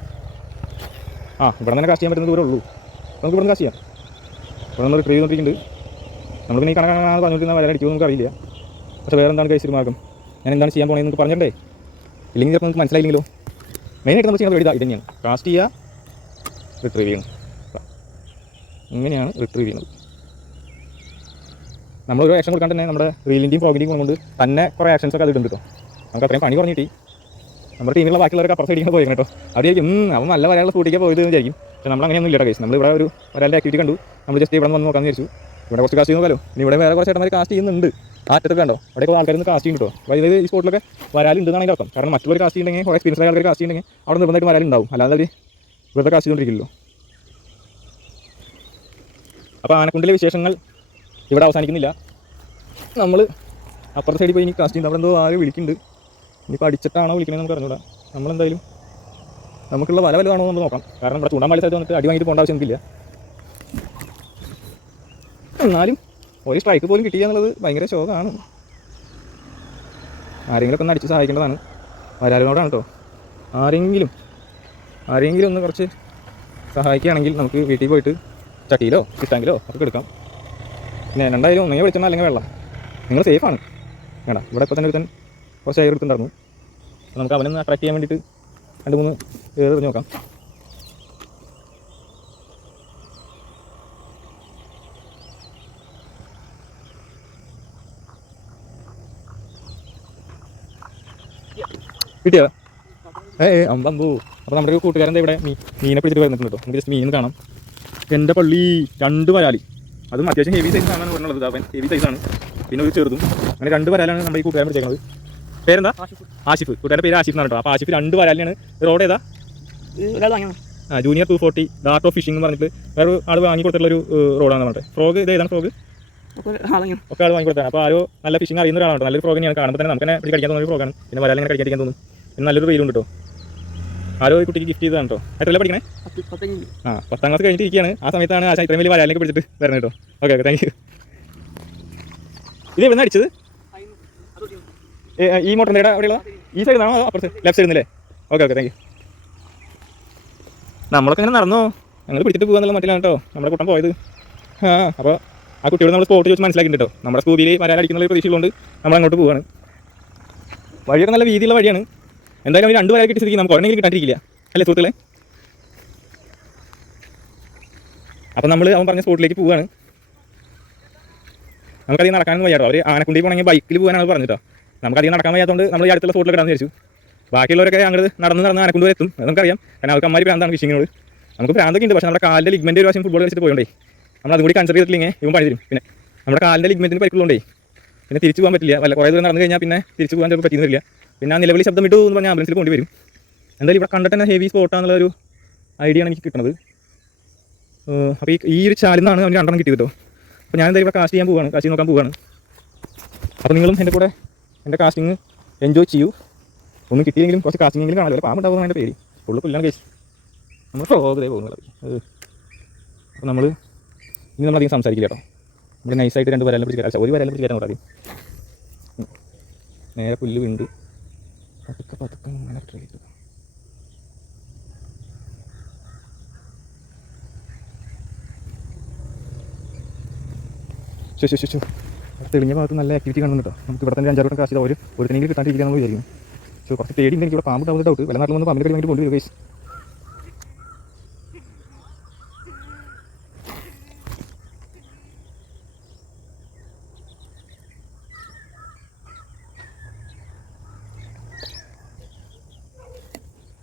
ഇവിടെ തന്നെ കാശ് ചെയ്യാൻ പറ്റുന്ന ദൂരമേ ഉള്ളൂ. നമുക്ക് ഇവിടെ നിന്ന് കാശ് ചെയ്യാം. ഇവിടെ നമ്മൾ റിട്രീവ് ചെയ്തുകൊണ്ടിരിക്കുന്നുണ്ട്. നമ്മൾ പിന്നെ ഈ കണക്കാണ് പറഞ്ഞുകൊണ്ടിരുന്ന വരാലടിക്കുമോ നമുക്ക് അറിയില്ല. പക്ഷേ വേറെ എന്താണ് കഴിച്ചൊരു മാർഗ്ഗം? ഞാൻ എന്താണ് ചെയ്യാൻ പോകുന്നത് നിങ്ങൾക്ക് പറഞ്ഞിട്ടേ, ഇല്ലെങ്കിൽ ചിലപ്പോൾ നമുക്ക് മനസ്സിലായില്ലെങ്കിലോ. മെയിനായിട്ട് നമ്മൾ ചെയ്യുന്നത് ഇത് തന്നെയാണ്. കാസ്റ്റ് ചെയ്യുക, റിട്രീവ് ചെയ്യണം. ഇങ്ങനെയാണ് റിട്രീവ് ചെയ്യുന്നത്. നമ്മളൊരു ആക്ഷൻ കൊടുക്കാൻ തന്നെ നമ്മുടെ റീലിൻ്റെയും പ്രോഗിൻ്റെയും കൊണ്ട് തന്നെ കുറേ ആക്ഷൻസൊക്കെ അത് ഇടുന്നുണ്ട് കേട്ടോ. നമുക്ക് അത്രയും പണി കുറഞ്ഞിട്ട് നമ്മുടെ ടീമിലുള്ള ബാക്കിയുള്ളവരൊക്കെ അപ്പുറത്ത് അടിക്കാൻ പോയി കേട്ടോ. അവരായിരിക്കും അവൻ നല്ല വരാനുള്ള സ്കൂട്ടിക്ക് പോയത് എന്ന് വിചാരിക്കും. പക്ഷേ നമ്മൾ അങ്ങനെയൊന്നും ഇല്ല കേസ്. നമ്മളിവിടെ ഒരു വരാൻ്റെ ആക്ടിവിറ്റി കണ്ടു. നമ്മൾ ജസ്റ്റ് ഇവിടെ വന്ന് നോക്കാമെന്ന് വിചാരിച്ചു. ഇവിടെ കുറച്ച് കാസ്റ്റ് ചെയ്യുന്നല്ലോ. ഇനി ഇവിടെ വേറെ കുറച്ച് ചേട്ടന്മാർ കാസ്റ്റ് ചെയ്യുന്നുണ്ട്. അറ്റത്തൊക്കെ കണ്ടോ, അവിടെയൊക്കെ ആൾക്കാരൊന്ന് കാസ്റ്റ് ചെയ്യും കേട്ടോ. അതായത് ഈ സ്പോട്ടിലൊക്കെ വരാലുണ്ടെന്നാണ് അതിൻ്റെ അർത്ഥം. കാരണം മറ്റുള്ളവർ കാസ്റ്റ് ചെയ്യുന്നെങ്കിൽ കുറേ എക്സ്പീരിയൻസ് ആൾക്കാർ കാസ്റ്റ് ചെയ്യുന്നെങ്കിൽ അവിടെ നിർബന്ധമായിട്ട് വരാലുണ്ടാവും. അല്ലാതെ അവർ ഇവിടുത്തെ കാസ്റ്റ് ചെയ്തുകൊണ്ടിരിക്കില്ലല്ലോ. അപ്പോൾ ആനക്കുണ്ടിലെ വിശേഷങ്ങൾ ഇവിടെ അവസാനിക്കുന്നില്ല. നമ്മൾ അപ്പുറത്തെ സൈഡിൽ പോയി ഇനി കാസ്റ്റ് ചെയ്യുന്നത്. അവിടെ എന്തോ ആരും വിളിക്കുന്നുണ്ട്. ഇനിയിപ്പോൾ അടിച്ചിട്ടാണോ വിളിക്കണമെന്ന് നമുക്ക് അറിഞ്ഞൂടാ. നമ്മളെന്തായാലും നമുക്കുള്ള വല വലുതാണോ എന്ന് നോക്കാം. കാരണം ഇവിടെ ചൂണ്ടാൻ പാടി സ്ഥലത്ത് വന്നിട്ട് അടി വാങ്ങിയിട്ട് പോകേണ്ട ആവശ്യമൊന്നുമില്ല. എന്നാലും ഒരു സ്ട്രൈക്ക് പോലും കിട്ടിയ എന്നുള്ളത് ഭയങ്കര ശോകമാണ്. ആരെങ്കിലുമൊക്കെ ഒന്ന് അടിച്ച് സഹായിക്കേണ്ടതാണ്. വരാലിനോടാണ് കേട്ടോ. ആരെങ്കിലും ഒന്ന് കുറച്ച് സഹായിക്കുകയാണെങ്കിൽ നമുക്ക് വീട്ടിൽ പോയിട്ട് ചട്ടിയിലോ കിട്ടാങ്കിലോ ഒക്കെ എടുക്കാം. പിന്നെ രണ്ടായാലും ഒന്നെങ്കിൽ വിളിച്ചെന്നാൽ അല്ലെങ്കിൽ വെള്ളം. നിങ്ങൾ സേഫാണ്. വേണ്ട, ഇവിടെ ഇപ്പോൾ തന്നെ ഒരുത്തൻ കുറച്ച് എയർ എടുത്തിട്ടുണ്ടായിരുന്നു. അപ്പോൾ നമുക്ക് അവനൊന്ന് അട്രാക്ട് ചെയ്യാൻ വേണ്ടിയിട്ട് 2-3 എയർ എറിഞ്ഞ് നോക്കാം. കിട്ടിയോ? അമ്പമ്പൂ. അപ്പോൾ നമ്മുടെ ഒരു കൂട്ടുകാരൻ ഇവിടെ മീനെ പിടിച്ചിട്ട് വരുന്നുണ്ട് കേട്ടോ. നമുക്ക് ജസ്റ്റ് മീൻ കാണാം. എൻ്റെ പള്ളി 2 വരാലി. അതും അത്യാവശ്യം ഹെവി സൈസ് ആണ് പറഞ്ഞുള്ളത്. അവൻ ഹെവി സൈസാണ്. പിന്നെ ഒരു ചെറുതും. അങ്ങനെ 2 വരാലാണ് നമ്മുടെ ഈ കൂട്ടുകാരൻ പിടിച്ചേക്കുന്നത്. പേരെന്താ? ആഷിഫ്. കൂട്ടുകാരുടെ പേര് ആഷിഫ് എന്നാണ് കേട്ടോ. അപ്പോൾ ആഷിഫ് 2 വരാലിനാണ്. റോഡ് ഏതാ? Junior 240 the art of fishing എന്ന് പറഞ്ഞിട്ട് വേറെ ആൾ വാങ്ങി കൊടുത്തിട്ടുള്ളൊരു റോഡാണ് പറഞ്ഞിട്ട്. ഫ്രോഗ് ഇത് ഏതാണ്? ഫ്രോഗ് ഒക്കെ ആൾ വാങ്ങി കൊടുത്താണ്. അപ്പോൾ ആരോ നല്ല ഫിഷിംഗ് അറിയുന്ന ഒരാളാണ്. നല്ലൊരു ഫ്രോഗ് തന്നെയാണ്. കാണുമ്പോൾ തന്നെ നമുക്ക് തന്നെ പിടിച്ച് കടിക്കാൻ തോന്നുന്ന ഒരു ഫ്രോഗാണ്. പിന്നെ വരാലിങ്ങനെ കടിക്കാൻ തോന്നും. പിന്നെ നല്ലൊരു വെയിലുണ്ട് കേട്ടോ. ആരോ ഈ കുട്ടിക്ക് ഗിഫ്റ്റ് ചെയ്തതാണ് കേട്ടോ. എത്രയല്ലേ പഠിക്കണേ? 10ാം ക്ലാസ് കഴിഞ്ഞിട്ട് ഇരിക്കുകയാണ്. ആ സമയത്താണ് ആശാ ഇത്രയും വലിയ വരാലിനൊക്കെ പിടിച്ചിട്ട് വരുന്നത് കേട്ടോ. Okay thank you. ഇത് എവിടെ നിന്ന് അടിച്ചത്? ഈ മോട്ടറിൻ്റെ അവിടെയുള്ള ഈ സൈഡിൽ നിന്നാണോ? അപ്പുറത്ത് ലെഫ്റ്റ് സൈഡിൽ നിന്നല്ലേ? Okay thank you. നമ്മളൊക്കെ ഇങ്ങനെ നടന്നോ, ഞങ്ങൾ പിടിച്ചിട്ട് പോകാന്നുള്ള മട്ടിലാണ് കേട്ടോ നമ്മുടെ കൂട്ടം പോയത്. അപ്പോൾ ആ കുട്ടിയോട് നമ്മൾ സ്പോട്ട് ചോദിച്ച് മനസ്സിലാക്കിയിട്ടുണ്ട് കേട്ടോ. നമ്മുടെ സ്കൂബിയിൽ വരാലടിക്കുന്ന ഒരു പ്രതീക്ഷയുള്ളതുകൊണ്ട് നമ്മൾ അങ്ങോട്ട് പോവുകയാണ്. വഴിയൊക്കെ നല്ല വീതിയുള്ള വഴിയാണ്. എന്തായാലും അവർ 2 വരാൽ കിട്ടി സ്ഥിതിക്ക് നമുക്ക് ഒരെണ്ണെങ്കിലും കിട്ടാണ്ടിരിക്കില്ല അല്ലേ സുഹൃത്തുക്കളെ? അപ്പോൾ നമ്മൾ അവൻ പറഞ്ഞ സ്പോട്ടിലേക്ക് പോവുകയാണ്. നമുക്കധികം നടക്കാനൊന്നും വയ്യാട്ടോ. അവർ ആനക്കുണ്ടി പോകണമെങ്കിൽ ബൈക്കിൽ പോകാനാണ് പറഞ്ഞിട്ടോ. നമുക്കധികം നടക്കാൻ വയ്യാത്തതുകൊണ്ട് നമ്മൾ ഈ അടുത്തുള്ള സ്പോട്ടിലൊക്കെ ഇടാന്ന് വിചാരിച്ചു. ബാക്കിയുള്ളവരൊക്കെ അങ്ങോട്ട് നടന്ന് ആനക്കുണ്ടി വരെ എത്തും. അത് നമുക്കറിയാം. കാരണം അവർക്ക് അമ്മാരി പ്രാന്താണ് ഫിഷിങ്ങിനോട്. നമുക്ക് പ്രാന്തൊക്കെ ഉണ്ട്. പക്ഷേ നമ്മുടെ കാലിൻ്റെ ലിഗ്മെൻ്റ് ഒരു പ്രാവശ്യം ഫുട്ബോൾ കളിച്ചിട്ട് പോയോണ്ടേ നമ്മൾ അതും കൂടി കൺസിഡർ ചെയ്തിട്ടില്ലെങ്കിൽ ഇവൻ പണി തരും. പിന്നെ നമ്മുടെ കാലിൻ്റെ ലിഗ്മെൻറ്റിന് പരിക്കുള്ളതുകൊണ്ടേ പിന്നെ തിരിച്ചു പോകാൻ പറ്റില്ല. വല്ല കുറേ ദൂരം നടന്നു കഴിഞ്ഞാൽ പിന്നെ തിരിച്ചു പോകാൻ ചിലപ്പോൾ പറ്റുന്നില്ല. പിന്നെ ആ നിലവിളി ശബ്ദം ഇട്ടു എന്ന് പറഞ്ഞാൽ ആംബുലൻസിൽ കൊണ്ടുവരും. എന്തായാലും ഇവിടെ കണ്ടിട്ട് തന്നെ ഹെവി സ്പോട്ടാണെന്നുള്ളൊരു ഐഡിയ ആണ് എനിക്ക് കിട്ടുന്നത്. അപ്പോൾ ഈ ഒരു ചാലിൽ നിന്നാണ് അവന് 2 കിട്ടിയത് കേട്ടോ. അപ്പോൾ ഞാൻ എന്തായാലും ഇവിടെ കാസ്റ്റ് ചെയ്യാൻ പോവുകയാണ്, കാസ്റ്റ് നോക്കാൻ പോവുകയാണ്. അപ്പോൾ നിങ്ങളും എൻ്റെ കൂടെ എൻ്റെ കാസ്റ്റിംഗ് എൻജോയ് ചെയ്യൂ. ഒന്നും കിട്ടിയെങ്കിലും കുറച്ച് കാസ്റ്റിംഗെങ്കിലും കാണാമല്ലോ. പാമ്പുണ്ടാവുന്ന എൻ്റെ പേര് ഫുള്ള് പുല്ലാണ് കേസ്. നമ്മൾ ഫ്രോഗതേ പോകുന്നത്. അപ്പോൾ ഇനി നമ്മളധികം സംസാരിക്കില്ല കേട്ടോ. നമ്മൾ നൈസായിട്ട് 2 വരാലും പിടിച്ച് കയറാം. ഒരു വരാലും പിടിച്ച് കയറാൻ കൂടാതെ നേരെ പുല്ല് വീണ്ട് പതുക്കെ ഇങ്ങനെ ട്രൈ ചെയ്തു. തെളിഞ്ഞ ഭാഗത്ത് നല്ല ആക്ടിവിറ്റി കാണുന്നുണ്ട് കേട്ടോ. നമുക്ക് ഇവിടെ തന്നെ 5-6 വട്ടം കാശ് ചെയ്താൽ ഒരുത്തിനെങ്കിലും കിട്ടാണ്ടിരിക്കാൻ നമ്മൾ വിചാരിക്കും. പക്ഷേ കുറച്ച് പേടി ഉണ്ടെങ്കിൽ ഇവിടെ പാമ്പ് ഉണ്ടാവുന്ന ഡൗട്ട്. വല്ല നാട്ടിൽ വന്ന് പാമ്പിൻ്റെ കടി വേണ്ടി കൊണ്ടുവരും കേസ്.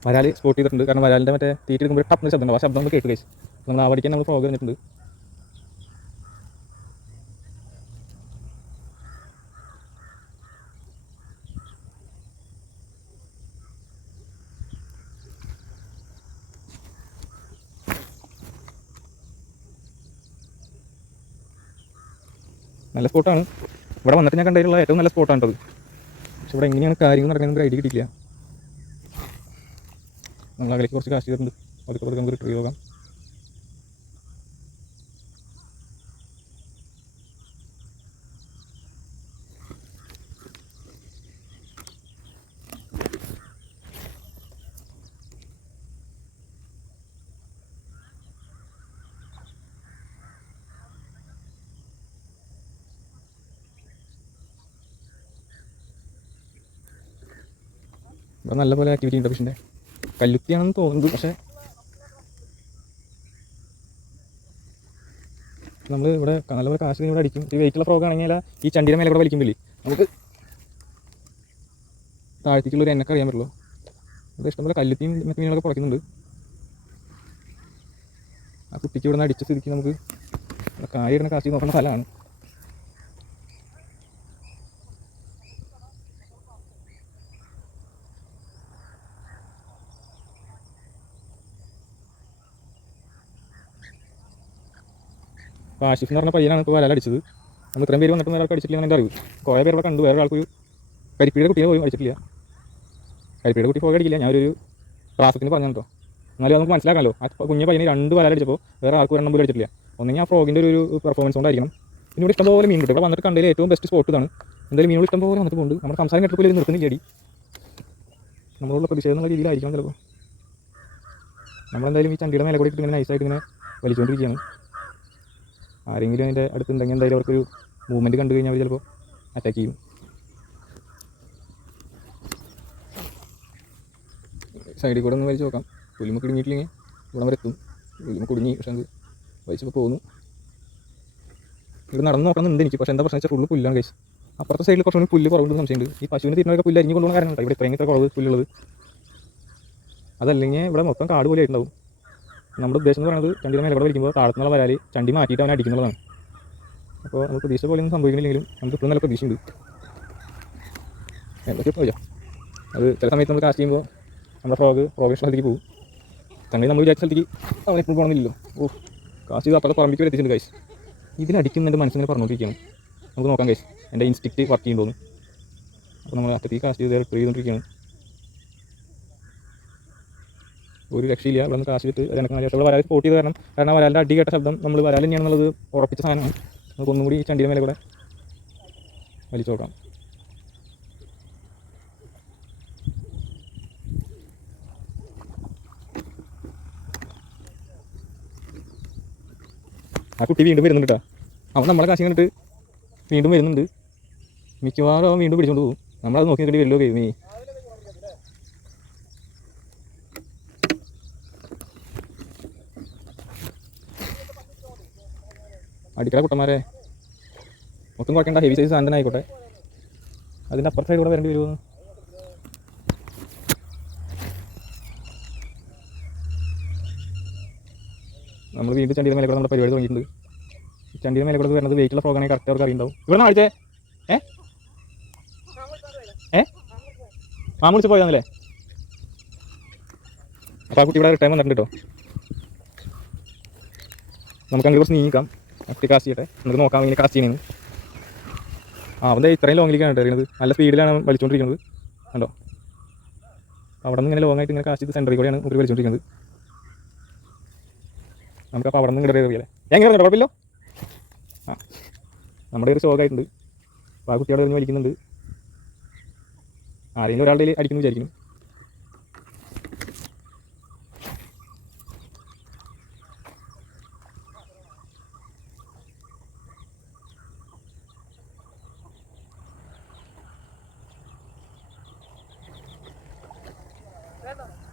വരാൽ സ്പോട്ട് ചെയ്തിട്ടുണ്ട്. കാരണം വരാലിൻ്റെ മറ്റേ തീറ്റ എടുക്കുമ്പോൾ ടപ്പ് ശബ്ദം ഉണ്ടാവും. ആ ശബ്ദം നമ്മൾ കേട്ട് കേസ്. നമ്മൾ ആ വടിക്കാൻ നമ്മൾ ഫ്രോഗ് കഴിഞ്ഞിട്ടുണ്ട്. നല്ല സ്പോട്ടാണ്. ഇവിടെ വന്നിട്ട് ഞാൻ കണ്ടിട്ടുള്ള ഏറ്റവും നല്ല സ്പോട്ടാണ് കേട്ടത്. പക്ഷെ ഇവിടെ എങ്ങനെയാണ് കാര്യങ്ങൾ നടക്കുന്നത് ഐഡിയ കിട്ടിയില്ല. നമ്മൾ അകലേക്ക് കുറച്ച് കാശ് ചെയ്തിട്ടുണ്ട്. അതൊക്കെ നമുക്ക് റിട്രീവ് ചെയ്യാം. ഇവിടെ നല്ലപോലെ ആക്ടിവിറ്റി ഉണ്ട് ഫിഷിൻ്റെ. കല്ലുത്തിയാണെന്ന് തോന്നുന്നത്. പക്ഷേ നമ്മൾ ഇവിടെ നല്ലപോലെ കാശ് ഇവിടെ അടിക്കും. ഈ വെയിറ്റുള്ള ഫ്രോഗ് ആണെങ്കിൽ ഈ ചണ്ടിയുടെ മേലെ കൂടെ വലിക്കുമ്പോഴേ നമുക്ക് താഴ്ത്തിക്കുള്ളൊരു എണ്ണക്ക് അറിയാൻ പറ്റുള്ളൂ. ഇവിടെ ഇഷ്ടംപോലെ കല്ലുത്തിയും മറ്റു മീനുകളൊക്കെ പുറക്കുന്നുണ്ട്. ആ കുട്ടിക്ക് ഇവിടെ നിന്ന് അടിച്ച സ്ഥിതിക്ക് നമുക്ക് കായിടുന്ന കാശ് നോക്കുന്ന സ്ഥലമാണ്. അപ്പോൾ ആഷിഫ് എന്ന് പറഞ്ഞ പയ്യനാണ് ഇപ്പോൾ വരാൽ അടിച്ചത്. നമ്മൾ ഇത്രയും പേര് വന്നിട്ട് ഒരാൾക്ക് അടിച്ചിട്ടില്ല എൻ്റെ അറിവ്. കുറേ പേര് ഇവിടെ കണ്ടു. വേറെ ആൾക്കൊരു കരിപ്പീയുടെ കുട്ടിയെ പോയി അടിച്ചിട്ടില്ല. കരിപ്പീയുടെ കുട്ടി പോയി അടിക്കില്ല. ഞാനൊരു പ്രാസത്തിന് പറഞ്ഞു കേട്ടോ. എന്നാലും നമുക്ക് മനസ്സിലാക്കാമല്ലോ. ആ കുഞ്ഞ പയ്യന് 2 വരാൽ അടിച്ചപ്പോൾ വേറെ ആൾക്ക് 1 പോലും അടിച്ചിട്ടില്ല. ഒന്നെങ്കിൽ ആ ഫ്രോഗിൻ്റെ ഒരു പെർഫോമൻസ് കൊണ്ടായിരിക്കണം. പിന്നെ ഇവിടെ ഇഷ്ടംപോലെ മീൻ കിട്ടും. ഇവിടെ വന്നിട്ട് കണ്ടതിൽ ഏറ്റവും ബെസ്റ്റ് സ്പോട്ട് ഇതാണ്. എന്തായാലും മീനുകൾ ഇഷ്ടംപോലെ വന്നിട്ട് പോകുന്നുണ്ട്. നമ്മുടെ സംസാരം കേട്ടപ്പോൾ ഇത് നിർത്തുന്നില്ല അടി. നമ്മളുള്ള പ്രതിഷേധം എന്നുള്ള രീതിയിലായിരിക്കണം ചിലപ്പോൾ. നമ്മളെന്തായാലും ഈ ചണ്ടിയുടെ മേലെ കൂടി ഇങ്ങനെ നൈസായിട്ട് ഇങ്ങനെ വലിച്ചുകൊണ്ടിരിക്കുകയാണ്. ആരെങ്കിലും അതിൻ്റെ അടുത്തുണ്ടെങ്കിൽ എന്തായാലും അവർക്കൊരു മൂവ്മെൻറ്റ് കണ്ടു കഴിഞ്ഞാൽ അവർ ചിലപ്പോൾ അറ്റാക്ക് ചെയ്യും. സൈഡിൽ കൂടെ ഒന്ന് വലിച്ച് നോക്കാം. പുലിമ കുടുങ്ങിയിട്ടില്ലെങ്കിൽ ഇവിടെ വരെ എത്തും. പുലിമ കുടുങ്ങി. പക്ഷെ അത് വലിച്ചപ്പോൾ പോകുന്നു. ഇവിടെ നടന്ന് നോക്കണമെന്നുണ്ട് എനിക്ക്. പക്ഷേ എന്താ പ്രശ്നം വെച്ചാൽ ഫുള്ള് പുല്ലാണ് കഴിച്ച്. അപ്പുറത്തെ സൈഡിൽ കുറച്ചുകൂടി പുല്ല് കുറവുണ്ടെന്ന് സംശയമുണ്ട്. ഈ പശുവിന് തീരുന്നൊക്കെ പുല്ല് അരിഞ്ഞ് കൊണ്ടുപോകുന്ന കാരണം ഇവിടെ ഇത്രയും ഇത്ര കുറവ് പുല്ലുള്ളത്. അതല്ലെങ്കിൽ ഇവിടെ മൊത്തം കാട് പോലെ ആയിട്ടുണ്ടാവും. നമ്മുടെ ഉദ്ദേശം എന്ന് പറയുന്നത് ചണ്ടിയുടെ മേലെ കൂടെ വലിക്കുമ്പോൾ താഴത്തുനിന്നുള്ള വരാൽ ചണ്ടി മാറ്റിയിട്ട് അവനെ അടിക്കുന്നുള്ളതാണ്. അപ്പോൾ നമുക്ക് പ്രതീക്ഷ പോലെയൊന്നും സംഭവിക്കുന്നില്ലെങ്കിലും നമുക്ക് ഇപ്പോഴും നല്ല പ്രതീക്ഷയുണ്ട്. എന്തൊക്കെ പോയാൽ അത് ചില സമയത്ത് നമ്മൾ കാസ്റ്റ് ചെയ്യുമ്പോൾ നമ്മുടെ ഫ്രോഗ് സ്ഥലത്തേക്ക് പോകും. ചണ്ടി നമ്മൾ വിചാരിച്ച സ്ഥലത്തേക്ക് അവൻ എപ്പോഴും പോകണമെന്നില്ലല്ലോ. ഓ കാസ്റ്റ് ചെയ്ത് അപ്പുറത്തെ പറമ്പിക്ക് എത്തിച്ചിട്ടുണ്ട് ഗൈസ്. ഇതിലടിക്കുന്ന എൻ്റെ മനസ്സിങ്ങനെ പറഞ്ഞുകൊണ്ടിരിക്കുകയാണ്. നമുക്ക് നോക്കാം ഗൈസ് എൻ്റെ ഇൻസ്റ്റിക്റ്റ് വർക്ക് ചെയ്യുന്നുണ്ടോന്ന്. അപ്പോൾ നമ്മൾ അറ്റത്തേക്ക് കാസ്റ്റ് ചെയ്ത് റിട്രീവ് ചെയ്തുകൊണ്ടിരിക്കുകയാണ്. ഒരു രക്ഷയില്ല. ഇവിടെ നിന്ന് കാശ് വിട്ട് എനിക്ക് ശേഷം വരാൽ സ്പോട്ട് ചെയ്ത് കാരണം വരാലിൻ്റെ അടി കേട്ട ശബ്ദം നമ്മൾ വരാൽ തന്നെയാണെന്നുള്ളത് ഉറപ്പിച്ച സാധനമാണ്. നമുക്ക് ഒന്നും കൂടി ചണ്ടിയുടെ മേലെ കൂടെ വലിച്ചു നോക്കാം. ആ കുട്ടി വീണ്ടും വരുന്നുണ്ട് കേട്ടോ. അവൻ നമ്മളെ കാശ് കണ്ടിട്ട് വീണ്ടും വരുന്നുണ്ട്. മിക്കവാറും അവൻ വീണ്ടും പിടിച്ചുകൊണ്ട് പോകും. നമ്മളത് നോക്കി നിൽക്കേണ്ടി വരുമല്ലോ നീ. അടിക്കട കുട്ടന്മാരെ മൊത്തം കുഴക്കേണ്ട. ഹെവി സൈസ് സാധനം ആയിക്കോട്ടെ. അതിൻ്റെ അപ്പുറത്തെ സൈഡ് കൂടെ വരേണ്ടി വരുമോ? നമ്മൾ വീണ്ടും ചണ്ടിയുടെ മേലെ കൂടെ നമ്മുടെ പരിപാടി തുടങ്ങിയിട്ടുണ്ട്. ചണ്ടിയുടെ മേലെ കൂടെ വരുന്നത് വെയിറ്റുള്ള ഫ്രോഗാണെങ്കിൽ കറക്റ്റ് അവർക്ക് അറിയുണ്ടാവും. ഇവിടെ നിന്ന് അടിച്ചേ മാമ വിളിച്ച് പോയതാണല്ലേ. അപ്പോൾ ആ കുട്ടി ഇവിടെ റിട്ടേൺ വന്നിട്ടുണ്ട് കേട്ടോ. നമുക്ക് അങ്ങനെ കുറച്ച് നീക്കാം. ഒറ്റ കാസ്റ്റ് ചെയ്യട്ടെ. എന്നിട്ട് നോക്കാം ഇങ്ങനെ കാസ്റ്റ് ചെയ്യുന്നത്. അവൻ്റെ ഇത്രയും ലോങ്ങിലേക്കാണ് എറിയുന്നത്. നല്ല സ്പീഡിലാണ് വലിച്ചുകൊണ്ടിരിക്കുന്നത്. കണ്ടോ? അവിടെ നിന്ന് ഇങ്ങനെ ലോങ് ആയിട്ട് ഇങ്ങനെ കാസ്റ്റ് ചെയ്ത് സെൻറ്ററിൽ കൂടെയാണ് ഒരു വലിച്ചുകൊണ്ടിരിക്കുന്നത്. നമുക്കപ്പോൾ അവിടെ നിന്ന് ഇങ്ങോട്ട് എറിയാലേ. ഞാൻ ഇങ്ങനെ കുഴപ്പമില്ലോ. ആ നമ്മുടെ ഒരു ഷോക്കായിട്ടുണ്ട്. അപ്പോൾ ആ കുട്ടിയോടെ ഒന്ന് വലിക്കുന്നുണ്ട്. ആരെങ്കിലും ഒരാളുടെ അടിക്കുന്നു വിചാരിക്കുന്നു.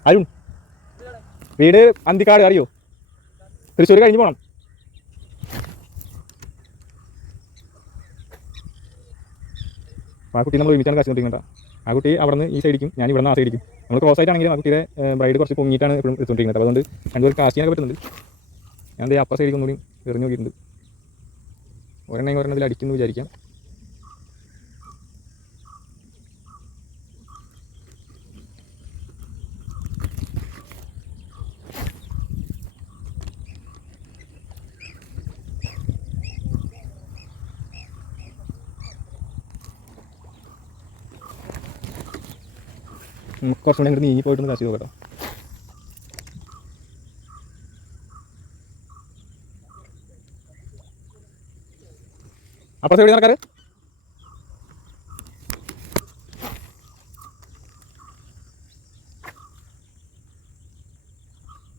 അരുൺ വീട് അന്തിക്കാട് അറിയോ? തൃശ്ശൂർ കഴിഞ്ഞ് പോകണം. ആ കുട്ടി നമ്മൾ ഒരുമിച്ചാണ് കാശ് കൊണ്ടിരിക്കുന്നത്. ആ കുട്ടി അവിടെ നിന്ന് ഈ സൈഡിക്കും ഞാൻ ഇവിടെ നിന്ന് ആ സൈഡിക്കും. നമ്മൾ ക്രോസ് ആയിട്ടാണെങ്കിലും ആ കുട്ടിയുടെ ബ്രൈഡ് കുറച്ച് പൊങ്ങിയിട്ടാണ് എപ്പോഴും എടുത്തുകൊണ്ടിരിക്കുന്നത്. അപ്പോൾ അതുകൊണ്ട് രണ്ടുപേർ കാശ് ചെയ്യാനൊക്കെ പറ്റുന്നുണ്ട്. ഞാൻ എന്താ അപ്പുറ സൈഡിലേക്ക് ഒന്നുകൂടി എറിഞ്ഞു നോക്കിയിട്ടുണ്ട്. ഒരെണ്ണത്തിൽ അടിക്കുന്നു വിചാരിക്കാം. നമുക്ക് കുറച്ചുകൂടി അങ്ങോട്ട് നീങ്ങി പോയിട്ടൊന്ന് കാശ് നോക്കട്ടോ. അപ്പോൾ എവിടെ നടക്കാറ്?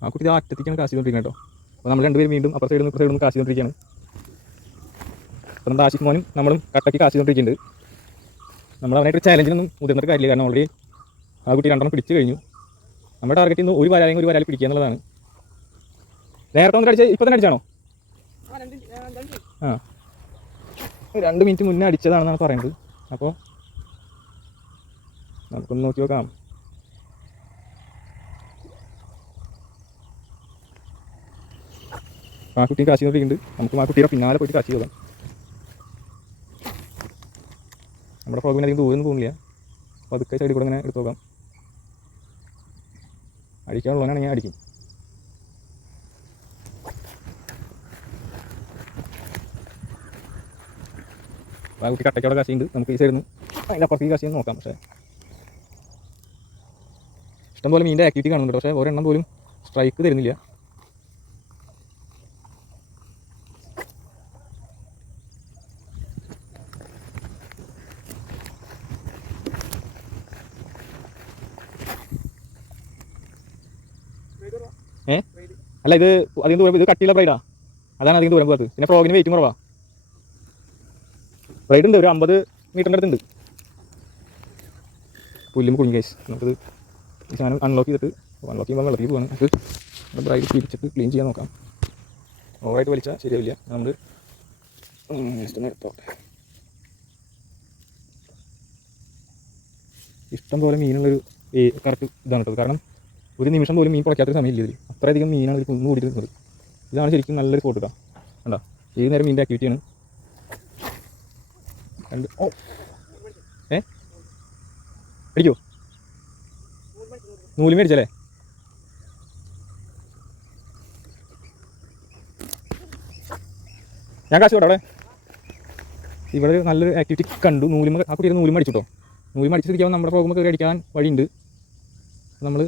ആ കുട്ടി ആ അറ്റത്തേക്കാണ് കാശ് ചെയ്തുകൊണ്ടിരിക്കുന്നത് കേട്ടോ. അപ്പോൾ നമ്മൾ രണ്ടുപേരും വീണ്ടും അപ്പുറ സൈഡിൽ നിന്ന് കാശ് ചെയ്തുകൊണ്ടിരിക്കുകയാണ്. അപ്പം നമ്മുടെ ആശിഫ് മോനും നമ്മളും കട്ടയ്ക്ക് കാശ് ചെയ്തുകൊണ്ടിരിക്കുന്നുണ്ട്. നമ്മൾ അവനായിട്ട് ചാലഞ്ചിനൊന്നും മുതിർന്നിട്ട് കാര്യമില്ല. കാരണം ഓൾറെഡി ആ കുട്ടി 2 പിടിച്ചു കഴിഞ്ഞു. നമ്മുടെ ടാർഗറ്റ് ഇന്ന് ഒരു വരാൽ പിടിക്കുക എന്നുള്ളതാണ്. നേരത്തെ വന്നിട്ട് അടിച്ച് ഇപ്പം തന്നെ അടിച്ചാണോ? ആ 2 മിനിറ്റ് മുന്നേ അടിച്ചതാണെന്നാണ് പറയുന്നത്. അപ്പോൾ നമുക്കൊന്ന് നോക്കി നോക്കാം. ആ കുട്ടി കാശ് ചെയ്തുകൊണ്ടിരിക്കുന്നുണ്ട്. നമുക്ക് ആ കുട്ടിയുടെ പിന്നാലെ പോയിട്ട് കാശ് ചെയ്തോക്കാം. നമ്മുടെ ഫ്രോഗിന് അധികം ദൂരം പോകുന്നില്ല. അപ്പോൾ അതൊക്കെ സൈഡിൽ കൂടെ ഇങ്ങനെ എടുത്ത് നോക്കാം. അടിക്കാനുള്ളവനാണെങ്കിൽ അടിക്കും. ആ കുട്ടി കട്ടയ്ക്കവിടെ കാശിയുണ്ട്. നമുക്ക് ഈ സൈഡിൽ നിന്ന് അതിൻ്റെ അപ്പുറത്തേക്ക് കാശിയെന്ന് നോക്കാം. പക്ഷേ ഇഷ്ടംപോലെ മീനിൻ്റെ ആക്ടിവിറ്റി കാണുന്നുണ്ട്. പക്ഷേ ഒരെണ്ണം പോലും സ്ട്രൈക്ക് തരുന്നില്ല. അല്ല ഇത് അധികം ദൂരം, ഇത് കട്ടിയുള്ള ബ്രൈഡാ, അതാണ് അധികം ദൂരം പോകത്ത്. പിന്നെ ഫ്രോഗിന് വെയിറ്റും കുറവാ. ബ്രൈഡ് ഉണ്ട്, ഒരു 50 മീറ്ററിൻ്റെ അടുത്തുണ്ട്. പുല്ലും കുഞ്ഞി കേസ്. നമുക്കിത് ഈ സാധനം അൺലോക്ക് ചെയ്യുമ്പോൾ വെള്ളത്തിൽ പോകാൻ നമുക്ക് ബ്രൈഡ് പിടിച്ചിട്ട് ക്ലീൻ ചെയ്യാൻ നോക്കാം. ഓവറായിട്ട് വലിച്ചാൽ ശരിയാവില്ല. നമ്മൾ ജസ്റ്റ് ഒന്ന് എടുത്തോട്ടെ. ഇഷ്ടം പോലെ മീനുള്ളൊരു കറക്റ്റ് ഇതാണ് കേട്ടത്. കാരണം ഒരു നിമിഷം പോലും മീൻ പൊളിക്കാത്തൊരു സമയമില്ല ഇതിൽ. അത്രയധികം മീനാണ് ഇതിൽ കുന്നു കൂടിയിട്ട് നിൽക്കുന്നത്. ഇതാണ് ശരിക്കും നല്ലൊരു സ്പോട്ട് കേട്ടോ. കണ്ടോ, ഏത് നേരം മീനിൻ്റെ ആക്ടിവിറ്റിയാണ്. ഓ അടിക്കോ? നൂല് മേടിച്ചല്ലേ? ഞാൻ കാശ് കേട്ടോ. അവിടെ ഇവിടെ നല്ലൊരു ആക്ടിവിറ്റി കണ്ടു. നൂലുമ ആ കുട്ടിയുടെ നൂലും അടിച്ചിട്ടോ. നൂലും അടിച്ചിരിക്കുമ്പോൾ നമ്മുടെ പോകുമ്പോൾ കയറി അടിക്കാൻ വഴിയുണ്ട്. നമ്മൾ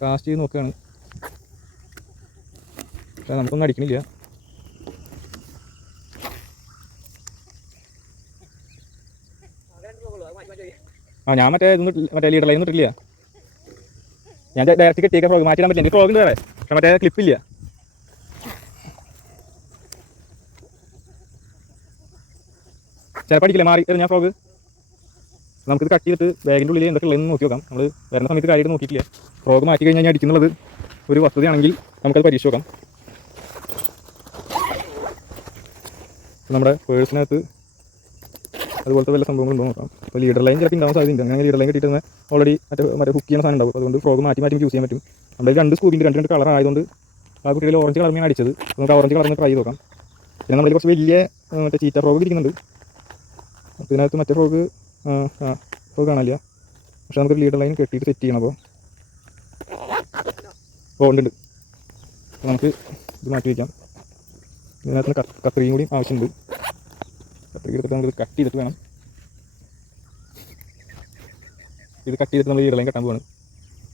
കാസ്റ്റ് ചെയ്ത് നോക്കുകയാണ്. പക്ഷേ നമുക്കൊന്നും അടിക്കണില്ല. ഞാൻ മറ്റേ ലീഡർ ലൈൻ ഇട്ടില്ല. ഞാൻ ഡയറക്റ്റ് കെട്ടിയൊക്കെ ഫ്രോഗ് മാറ്റിടാൻ പറ്റില്ല. എനിക്ക് ഫ്രോഗുണ്ട് വേറെ, പക്ഷെ മറ്റേ ക്ലിപ്പില്ല. ചിലപ്പോൾ അടിക്കില്ല, മാറി ഞാൻ ഫ്രോഗ്. നമുക്കിത് കട്ട് ചെയ്തിട്ട് ബാഗിൻ്റെ ഉള്ളിൽ എന്തൊക്കെ ഉള്ളതെന്ന് നോക്കി നോക്കാം. നമ്മൾ വരുന്ന സമയത്ത് കാര്യമായിട്ട് നോക്കിയിട്ടില്ല. ഫ്രോഗ് മാറ്റി കഴിഞ്ഞാൽ അടിക്കുന്നുള്ളത് ഒരു വസ്തുതയാണെങ്കിൽ നമുക്കത് പരീക്ഷിച്ച് നോക്കാം. നമ്മുടെ പേഴ്സിനകത്ത് അതുപോലത്തെ വല്ല സംഭവങ്ങളുണ്ടോ നോക്കാം. അപ്പോൾ ലീഡർ ലൈൻ ചിലപ്പോൾ ഉണ്ടാവാൻ സാധ്യതയുണ്ട്. അങ്ങനെ ലീഡർ ലൈൻ കിട്ടിയിട്ട് ഓൾറെഡി മറ്റേ ഹുക്ക് ചെയ്യുന്ന സാധനം ഉണ്ടാവും. അതുകൊണ്ട് ഫ്രോഗ് മാറ്റി യൂസ് ചെയ്യാൻ പറ്റും. നമ്മുടെ 2 സ്കൂപ്പിൻ്റെ 2 കളർ ആയതുകൊണ്ട് ആ കുട്ടിയിൽ ഓറഞ്ച് കളർ മീൻ അടിച്ചത്. നമുക്ക് ഓറഞ്ച് കളറിന് ട്രൈ ചെയ്ത് നോക്കാം. പിന്നെ നമ്മളിൽ കുറച്ച് വലിയ മറ്റേ ചീറ്റ ഫ്രോഗ് ഇരിക്കുന്നുണ്ട്. അപ്പോൾ ഇതിനകത്ത് മറ്റേ ഫ്രോഗ് കാണില്ല. പക്ഷെ നമുക്ക് ലീഡർ ലൈൻ കെട്ടിയിട്ട് സെറ്റ് ചെയ്യണം. അപ്പോൾ ഉണ്ട്. അപ്പോൾ നമുക്ക് ഇത് മാറ്റി വയ്ക്കാം. ഇതിനകത്ത് കത്രിയും കൂടി ആവശ്യമുണ്ട്. കത്രിക എടുത്തിട്ട് നമുക്ക് കട്ട് ചെയ്തിട്ട് വേണം. ഇത് കട്ട് ചെയ്തിട്ട് നമ്മൾ ലീഡർ ലൈൻ കെട്ടാൻ പോവാണ്.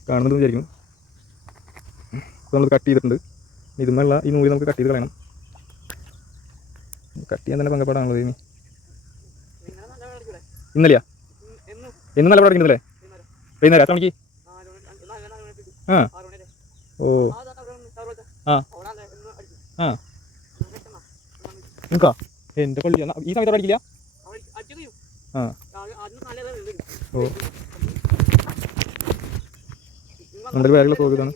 കാണുന്നത് വിചാരിക്കുന്നു. അപ്പോൾ നമ്മൾ കട്ട് ചെയ്തിട്ടുണ്ട്. ഇതുമുള്ള ഈ നൂല് നമുക്ക് കട്ട് ചെയ്ത് കളയണം. കട്ട് ചെയ്യാൻ തന്നെ പങ്കപ്പാടാണല്ലോ ഇനി. ഇന്നലെയാ? എന്നും നല്ല പടം അടിക്കുന്നല്ലേ? വൈകുന്നേരം എത്ര മണിക്ക്? ആ ഓ ആ ആ നിൽക്കാ. എൻ്റെ പള്ളി ഈ സമയത്ത് അടിക്കില്ല. ആ ഓ നമ്മുടെ ബാഗിലെ ഫ്രോഗ് ഇതാണ്.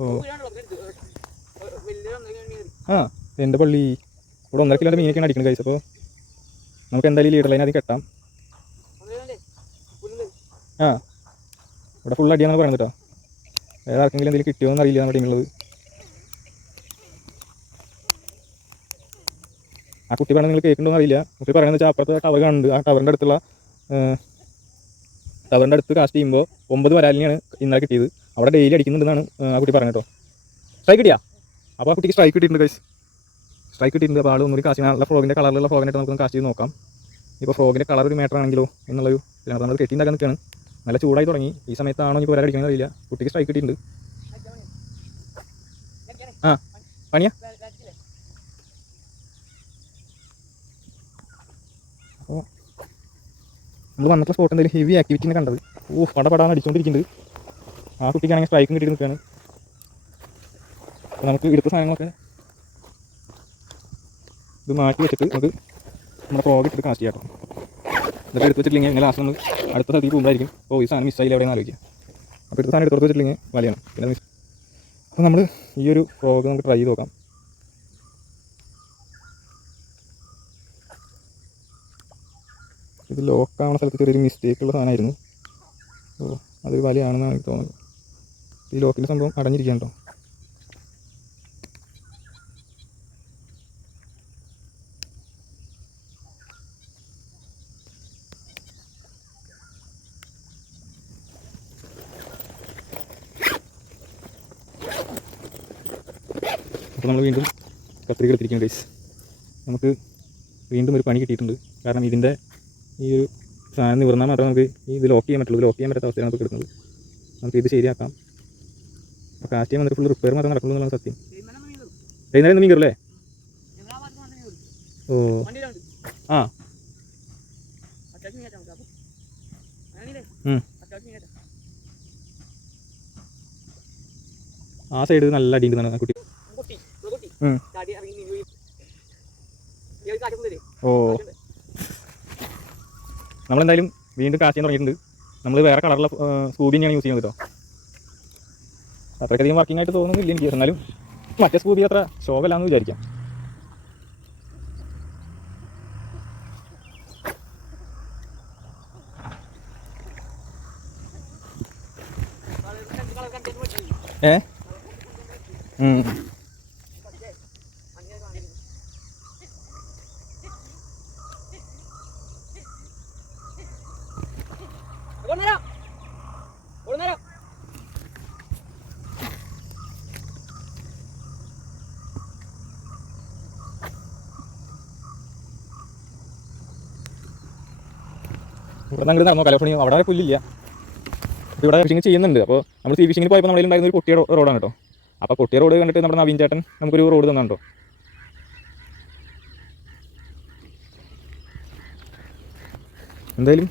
ഓ ആ എൻ്റെ പള്ളി ഇവിടെ 1.5 കിലോൻ്റെ മീനൊക്കെയാണ് അടിക്കുന്നത് കഴിച്ച്. അപ്പോൾ നമുക്ക് എന്തായാലും ലീഡർ ലൈൻ ആദ്യം കെട്ടാം. ആ ഇവിടെ ഫുൾ അടിയാണെന്ന് പറയുന്നത് കേട്ടോ. വേറെ ആർക്കെങ്കിലും എന്തെങ്കിലും കിട്ടിയോന്ന് അറിയില്ല നമ്മുടെ ടീമുള്ളത്. ആ കുട്ടി പറഞ്ഞാൽ നിങ്ങൾ കേൾക്കണമെന്ന് അറിയില്ല. കുട്ടി പറയുന്നത് വെച്ചാൽ അപ്പുറത്തെ ടവർ കാണുന്നുണ്ട്. ആ ടവറിൻ്റെ അടുത്ത് കാസ്റ്റ് ചെയ്യുമ്പോൾ 9 വരാലിനെയാണ് ഇന്നലെ കിട്ടിയത്. അവിടെ ഡെയിലി അടിക്കുന്നുണ്ടെന്നാണ് ആ കുട്ടി പറഞ്ഞത് കേട്ടോ. സ്ട്രൈക്ക് കിട്ടിയാ? അപ്പോൾ ആ കുട്ടിക്ക് സ്ട്രൈക്ക് കിട്ടിയിട്ടുണ്ട് ഗൈസ്. സ്ട്രൈക്ക് കിട്ടിയിട്ടുണ്ട്. അപ്പോൾ ആൾ ഒന്നുകൂടി കാസ്റ്റ് നല്ല ഫ്രോഗിൻ്റെ കളറിലുള്ള ഫ്രോഗിനായിട്ട് നമുക്ക് കാസ്റ്റ് ചെയ്ത് നോക്കാം. ഇപ്പോൾ ഫ്രോഗിൻ്റെ കളർ ഒരു മാറ്റർ ആണെങ്കിലോ എന്നുള്ളൊരു ഇതിനകത്ത് നമ്മൾ കെട്ടിണ്ടാക്കാൻ നിൽക്കുകയാണ്. നല്ല ചൂടായി തുടങ്ങി. ഈ സമയത്താണോ ഇപ്പോൾ വരാൻ അടിക്കണമെന്ന് അറിയില്ല. കുട്ടിക്ക് സ്ട്രൈക്ക് കിട്ടിയിട്ടുണ്ട്. ആ പണിയാ. അപ്പോൾ നമ്മൾ വന്നിട്ടുള്ള സ്പോട്ട് എന്തെങ്കിലും ഹെവി ആക്ടിവിറ്റിനെ കണ്ടത്. പടപടാന്ന് അടിച്ചുകൊണ്ടിരിക്കുന്നുണ്ട്. ആ കുട്ടിക്കാണെങ്കിൽ സ്ട്രൈക്കും കിട്ടിയിട്ട് നിൽക്കുകയാണ്. അപ്പോൾ നമുക്ക് എടുത്ത സാധനങ്ങളൊക്കെ ഇത് മാറ്റി വെച്ചിട്ട് നമുക്ക് നമ്മുടെ ഫ്രോഗ് ഇട്ടിട്ട് കാസ്റ്റ് ചെയ്യാം. ഇതൊക്കെ എടുത്ത് വെച്ചിട്ടില്ലെങ്കിൽ ഇങ്ങനെ ലാസ്റ്റ് നമ്മൾ അടുത്ത സ്ഥലത്തേക്ക് പോകുമ്പോഴായിരിക്കും ഈ സാധനം മിസ്സായില്ല എവിടെയെന്ന് ആലോചിക്കുക. അപ്പോൾ എടുത്ത സാധനം എടുത്ത് വെച്ചിട്ടില്ലെങ്കിൽ വലയാണ് പിന്നെ മിസ്. അപ്പോൾ നമ്മൾ ഈ ഒരു ഫ്രോഗ് നമുക്ക് ട്രൈ ചെയ്ത് നോക്കാം. ഇത് ലോക്കാവുന്ന സ്ഥലത്ത് ചെറിയൊരു മിസ്റ്റേക്കുള്ള സാധനമായിരുന്നു. അതൊരു വലയാണെന്നാണ് എനിക്ക് തോന്നുന്നത്. ഈ ലോക്കിൻ്റെ സംഭവം അടഞ്ഞിരിക്കുകയാണ് കേട്ടോ. അപ്പോൾ നമ്മൾ വീണ്ടും കത്രിക എടുത്തിരിക്കും ഗൈസ്. നമുക്ക് വീണ്ടും ഒരു പണി കിട്ടിയിട്ടുണ്ട്. കാരണം ഇതിൻ്റെ ഈ ഒരു സാധനം നിവർന്നാൽ മാത്രമേ നമുക്ക് ഇത് ലോക്ക് ചെയ്യാൻ പറ്റുള്ളൂ. ലോക്ക് ചെയ്യാൻ പറ്റാത്ത അവസ്ഥയാണ് നമുക്ക് കിടക്കുന്നത്. നമുക്ക് ഇത് ശരിയാക്കാം. അപ്പോൾ കാസ്റ്റ് ചെയ്യാൻ വന്നിട്ട് ഫുൾ റിപ്പയർ മാത്രമേ നടക്കുള്ളൂ എന്നുള്ള സത്യം. വൈകുന്നേരം മീൻ കയറുമല്ലേ? ഓ ആ ആ സൈഡ് നല്ല അടിയുണ്ടെന്നാണ് കുട്ടി. ഓ നമ്മളെന്തായാലും വീണ്ടും കാസ്റ്റ് ചെയ്യാൻ തുടങ്ങിയിട്ടുണ്ട്. നമ്മൾ വേറെ കളറുള്ള സ്കൂബി തന്നെയാണ് യൂസ് ചെയ്യുന്നത് കേട്ടോ. അത്രയ്ക്കധികം വർക്കിംഗ് ആയിട്ട് തോന്നുന്നില്ല എനിക്ക്. എന്നാലും മറ്റേ സ്കൂബി അത്ര ശോഭല്ലാന്ന് വിചാരിക്കാം. ഇവിടെ അങ്ങോട്ട് നടന്നോ കലോഫണി. അവിടെ പുല്ലില്ല. ഇവിടെ ഫിഷിങ് ചെയ്യുന്നുണ്ട്. അപ്പോൾ നമ്മൾ സീ ഫിഷിങ്ങിന് പോയപ്പോൾ നമ്മളുണ്ടായിരുന്ന ഒരു പൊട്ടിയ റോഡാണ് കേട്ടോ. അപ്പോൾ പൊട്ടിയ റോഡ് കണ്ടിട്ട് നമ്മുടെ നവീൻ ചേട്ടൻ നമുക്കൊരു റോഡ് തന്നാണ് കേട്ടോ. എന്തായാലും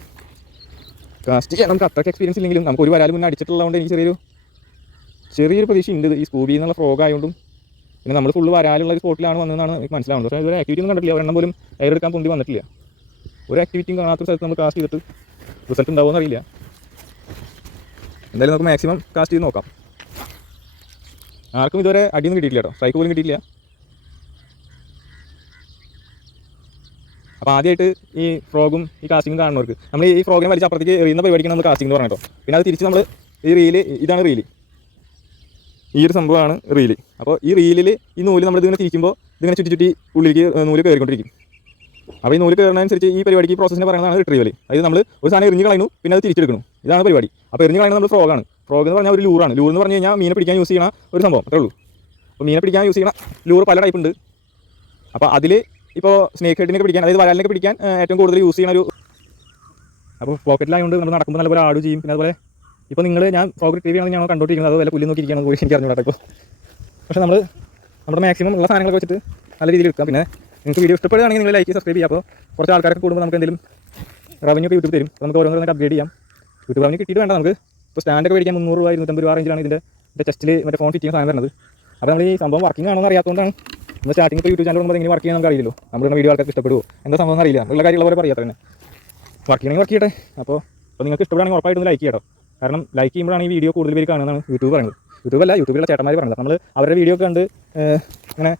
കാസ്റ്റ് ചെയ്യാൻ നമുക്ക് അത്രയ്ക്ക് എക്സ്പീരിയൻസ് ഇല്ലെങ്കിലും നമുക്ക് ഒരു വരാൽ മുന്നേ അടിച്ചിട്ടുള്ളതുകൊണ്ട് എനിക്ക് ചെറിയൊരു പ്രതീക്ഷ ഉണ്ട്. ഈ സ്കൂബി എന്നുള്ള ഫ്രോഗ് ആയതുകൊണ്ടും പിന്നെ നമ്മൾ ഫുള്ള് വരാലുള്ള ഒരു സ്പോട്ടിലാണ് വന്നതെന്നാണ് എനിക്ക് മനസ്സിലാവുന്നത്. പക്ഷേ ഇതൊരു ആക്ടിവിറ്റി ഒന്നും കണ്ടിട്ടില്ല. ഒരെണ്ണം പോലും എയർ എടുക്കാൻ പൊന്തി വന്നിട്ടില്ല. ഒരു ആക്ടിവിറ്റിയും കാണാത്ത സ്ഥലത്ത് നമ്മൾ കാസ്റ്റ് ചെയ്തിട്ട് റിസൾട്ട് ഉണ്ടാവുമെന്ന് അറിയില്ല. എന്തായാലും നമുക്ക് മാക്സിമം കാസ്റ്റ് ചെയ്ത് നോക്കാം. ആർക്കും ഇതുവരെ അടിയൊന്നും കിട്ടിയിട്ടില്ല കേട്ടോ. സ്ട്രൈക്ക് പോലും കിട്ടിയില്ല. അപ്പോൾ ആദ്യമായിട്ട് ഈ ഫ്രോഗും ഈ കാസ്റ്റിങ്ങും കാണുന്നവർക്ക് നമ്മൾ ഈ ഫ്രോഗിനെ വലിച്ച് അപ്പുറത്തേക്ക് എറിയുന്ന പരിപാടിക്ക് നമ്മൾ കാസ്റ്റിംഗ് എന്ന് പറഞ്ഞിട്ടോ. പിന്നെ അത് തിരിച്ച് നമ്മൾ ഈ റീല്, ഇതാണ് റീല്, ഈ ഒരു സംഭവമാണ് റീല്. അപ്പോൾ ഈ റീലിൽ ഈ നൂല് നമ്മൾ ഇതിങ്ങനെ തിരിക്കുമ്പോൾ ഇതിങ്ങനെ ചുറ്റി ഉള്ളിലേക്ക് നൂല് കയറിക്കൊണ്ടിരിക്കും. അപ്പോൾ ഈ നൂല് കയറുന്നതനുസരിച്ച് ഈ പരിപാടിക്ക് പ്രോസസ്സിനെ പറയുന്നതാണ് റിട്രീവൽ. അതായത് നമ്മൾ ഒരു സാധനം എറിഞ്ഞ് കളയുന്നു, പിന്നെ അത് തിരിച്ചെടുക്കണം. ഇതാണ് പരിപാടി. അപ്പോൾ എറിഞ്ഞ് കളയുന്നത് നമ്മൾ ഫ്രോഗാണ്. ഫ്രോഗ് എന്ന് പറഞ്ഞാൽ ഒരു ലൂറാണ്. ലൂർ എന്ന് പറഞ്ഞു കഴിഞ്ഞാൽ മീനെ പിടിക്കാൻ യൂസ് ചെയ്യണ ഒരു സംഭവം, അത്രേ ഉള്ളൂ. അപ്പോൾ മീനെ പിടിക്കാൻ യൂസ് ചെയ്യണ ലൂർ പല ടൈപ്പ് ഉണ്ട്. അപ്പോൾ അതിൽ ഇപ്പോൾ സ്നേക്ക് ഹെഡിനൊക്കെ പിടിക്കാൻ, അതായത് വരാലിനൊക്കെ പിടിക്കാൻ ഏറ്റവും കൂടുതൽ യൂസ് ചെയ്യുന്ന ഒരു, അപ്പോൾ പോക്കറ്റിലായതുകൊണ്ട് നമ്മൾ നടക്കുമ്പോൾ നല്ലപോലെ ആഡ് ചെയ്യും. പിന്നെ അതുപോലെ ഇപ്പോൾ ഞാൻ ഫ്രോഗ് റിട്രീവ് ചെയ്യണമെന്ന് ഞങ്ങൾ കണ്ടോണ്ടിരിക്കുന്നത്, അത് വല്ല പുല്ല് നോക്കിയിരിക്കുകയാണ് പോയി എനിക്ക് അറിഞ്ഞു കേട്ടോ. പക്ഷേ നമ്മുടെ മാക്സിമം ഉള്ള സാധനങ്ങളൊക്കെ വെച്ചിട്ട് നല്ല രീതിയിൽ എടുക്കാം. പിന്നെ നിങ്ങൾക്ക് വീഡിയോ ഇഷ്ടപ്പെടുകയാണെങ്കിൽ നിങ്ങൾ ലൈക്ക് സബ്സ്ക്രൈബ് ചെയ്യുക. അപ്പോൾ കുറച്ച് ആൾക്കാരൊക്കെ കൂടുമ്പോൾ നമുക്ക് എന്തെങ്കിലും റവന്യൂ ഒക്കെ യൂട്യൂബ് തരും. അപ്പോൾ നമുക്ക് ഓരോന്നും അപ്ഗ്രേഡ് ചെയ്യാം. യൂട്യൂബ് റവന്യൂ കിട്ടിയിട്ട് വേണ്ട നമുക്ക് ഇപ്പോൾ സ്റ്റാൻഡൊക്കെ മേടിക്കാൻ 300 രൂപ 250 രൂപ റേഞ്ചിലാണ് ഇതിൻ്റെ ചെസ്റ്റിൽ മറ്റേ ഫോൺ ഫിറ്റ് ചെയ്യുന്ന സാധനം വരുന്നത്. അപ്പോൾ നമ്മൾ ഈ സംഭവം വർക്കിംഗ് ആണെന്ന് അറിയാത്തതുകൊണ്ടാണ് നമ്മൾ സ്റ്റാർട്ടിംഗ് ഇപ്പോൾ യൂട്യൂബ് ചാനൽ വരുമ്പോൾ എങ്ങനെ വർക്ക് ചെയ്യാൻ നമുക്ക് അറിയില്ലല്ലോ. നമ്മുടെ വീഡിയോ ആൾക്കാർക്ക് ഇഷ്ടപ്പെടുമോ എന്താ സംഭവം അറിയില്ല. ഉള്ള കാര്യമുള്ള പോലെ പറയാത്ത തന്നെ വർക്ക് ചെയ്യണമെങ്കിൽ വർക്ക് ചെയ്യട്ടെ. അപ്പോൾ നിങ്ങൾക്ക് ഇഷ്ടപ്പെടുകയാണെങ്കിൽ ഉറപ്പായിട്ടൊന്ന് ലൈക്ക് ചെയ്യട്ടോ. കാരണം ലൈക്ക് ചെയ്യുമ്പോഴാണ് ഈ വീഡിയോ കൂടുതൽ പേര് കാണുന്നതാണ് യൂട്യൂബ് പറയുന്നത്. യൂട്യൂബിലുള്ള ചേട്ടന്മാർ പറയുന്നത്. നമ്മൾ അവരുടെ വീഡിയോ ഒക്കെ കണ്ട് ഇങ്ങനെ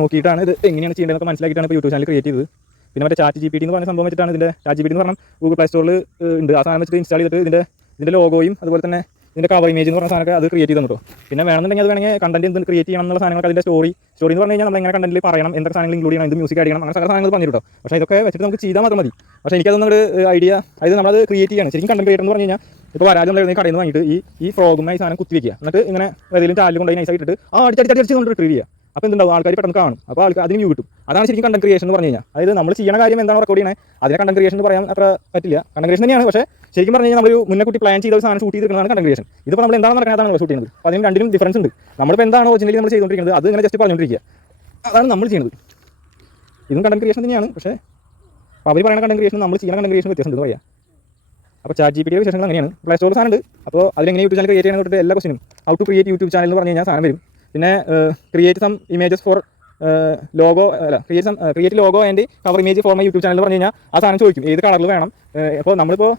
നോക്കിയിട്ടാണ് ഇത് എങ്ങനെയാണ് ചെയ്യേണ്ടതെന്നൊക്കെ മനസ്സിലാക്കിയിട്ടാണ് ഇപ്പോൾ യൂട്യൂബ് ചാനൽ ക്രിയേറ്റ് ചെയ്തത്. പിന്നെ മറ്റേ ചാറ്റ് GPT എന്ന് പറഞ്ഞ സംഭവം വെച്ചിട്ടാണ് ഇതിൻ്റെ ചാറ്റ് GPT എന്ന് പറഞ്ഞാൽ ഗൂഗിൾ പ്ലേ സ്റ്റോറിൽ ഉണ്ട്. ആ സാധനം വെച്ചിട്ട് ഇൻസ്റ്റാൾ ചെയ്തിട്ട് ഇതിൻ്റെ ലോഗോയും അതുപോലെ തന്നെ ഇതിൻ്റെ കവർ ഇമേജ് എന്ന് പറഞ്ഞ സാധനമൊക്കെ അത് ക്രിയേറ്റ് ചെയ്ത് തന്നിട്ടോ. പിന്നെ വേണമെന്നുണ്ടെങ്കിൽ അത് വേണമെങ്കിൽ കണ്ടന്റ് എന്ത് ക്രിയേറ്റ് ചെയ്യണം എന്നുള്ള സാധനങ്ങൾക്ക് അതിൻ്റെ സ്റ്റോറി എന്ന് പറഞ്ഞു കഴിഞ്ഞാൽ നമ്മൾ എങ്ങനെ കണ്ടന്റിൽ പറയണം, എന്തൊക്കെ സാധനങ്ങൾ ഇൻക്ലൂഡ് ചെയ്യണം, എന്ത് മ്യൂസിക് ആഡ് ചെയ്യണം, അങ്ങനെ സാധനങ്ങൾ പറഞ്ഞിട്ടോ. പക്ഷേ ഇതൊക്കെ വെച്ചിട്ട് നമുക്ക് ചെയ്താൽ മാത്രം മതി. പക്ഷേ എനിക്കതൊന്നും ഒരു ഐഡിയ, അതായത് നമ്മളത് ക്രിയേറ്റ് ചെയ്യണം. ശരിക്കും കണ്ടന്റ് ക്രിയേറ്റർ എന്ന് പറഞ്ഞു കഴിഞ്ഞാൽ ഇപ്പോൾ വരാജ് നമ്മൾ കടയിൽ നിന്ന് വാങ്ങിയിട്ട് ഈ ഫ്രോഗുമായി സാധനം കുത്തി വയ്ക്കുക, എന്നിട്ട് ഇങ്ങനെ ഏതെങ്കിലും ചാനൽ കൊണ്ടുപോയി നൈസായിട്ട് അടിച്ചടിച്ച് കൊണ്ട് റിട്രീവ് ചെയ്യുക. അപ്പോൾ എന്തുണ്ടാവും, ആൾക്കാർ പെട്ടെന്ന് കാണും, അപ്പോൾ ആൾക്കാർ അതിന് വ്യൂ കിട്ടും. അതാണ് ശരിക്കും കണ്ടന്റ് ക്രിയേഷൻ എന്ന് പറഞ്ഞു കഴിഞ്ഞാൽ. അതായത് നമ്മൾ ചെയ്യുന്ന കാര്യം എന്താണ് റെക്കോർഡ് ചെയ്യണേ, അതിനെ കണ്ടന്റ് ക്രിയേഷൻ എന്ന് പറയാൻ അത്ര പറ്റില്ല. കണ്ടന്റ് ക്രിയേഷൻ തന്നെയാണ്, പക്ഷേ ശരിക്കും പറഞ്ഞു കഴിഞ്ഞാൽ നമ്മളൊരു മുന്നേ പ്ലാൻ ചെയ്ത സാധനം ഷൂട്ട് ചെയ്തിരിക്കുന്നതാണ് കണ്ടന്റ് ക്രിയേഷൻ. ഇതിപ്പോൾ നമ്മൾ എന്താണ് നടക്കുന്നത് അതാണ് ഷൂട്ട് ചെയ്യുന്നത്. അപ്പോൾ അതിന് രണ്ടിനും ഡിഫറൻസ് ഉണ്ട്. നമ്മളിപ്പോൾ എന്താണോ ഒറിജിനലി നമ്മൾ ചെയ്തുകൊണ്ടിരിക്കുന്നത് അത് ഇങ്ങനെ ജസ്റ്റ് പറഞ്ഞുകൊണ്ടിരിക്കുക, അതാണ് നമ്മൾ ചെയ്യുന്നത്. ഇതും കണ്ടന്റ് ക്രിയേഷൻ തന്നെയാണ്, പക്ഷേ അവർ പറയുന്ന കണ്ടന്റ് ക്രിയേഷൻ നമ്മൾ ചെയ്യുന്ന കണ്ടന്റ് ക്രിയേഷൻ വ്യത്യാസം ഉണ്ട് പറയാം. അപ്പോൾ ChatGPT വിശേഷങ്ങൾ അങ്ങനെയാണ്. പ്ലേ സ്റ്റോറിൽ സാധനം ഉണ്ട്. അപ്പോൾ അതിലെങ്ങനെ യൂട്യൂബ് ചാനൽ ക്രിയേറ്റ് ചെയ്യാൻ തൊട്ട് എല്ലാ ക്വസ്റ്റിനും how to create YouTube channel എന്ന് പറഞ്ഞു കഴിഞ്ഞാൽ സാധനം വരും. പിന്നെ create some images for logo അല്ല create logo and cover image for my YouTube channel എന്ന് പറഞ്ഞു കഴിഞ്ഞാൽ ആ സാധനം ചോദിക്കും ഏത് കളറിൽ വേണം. അപ്പോൾ നമ്മളിപ്പോൾ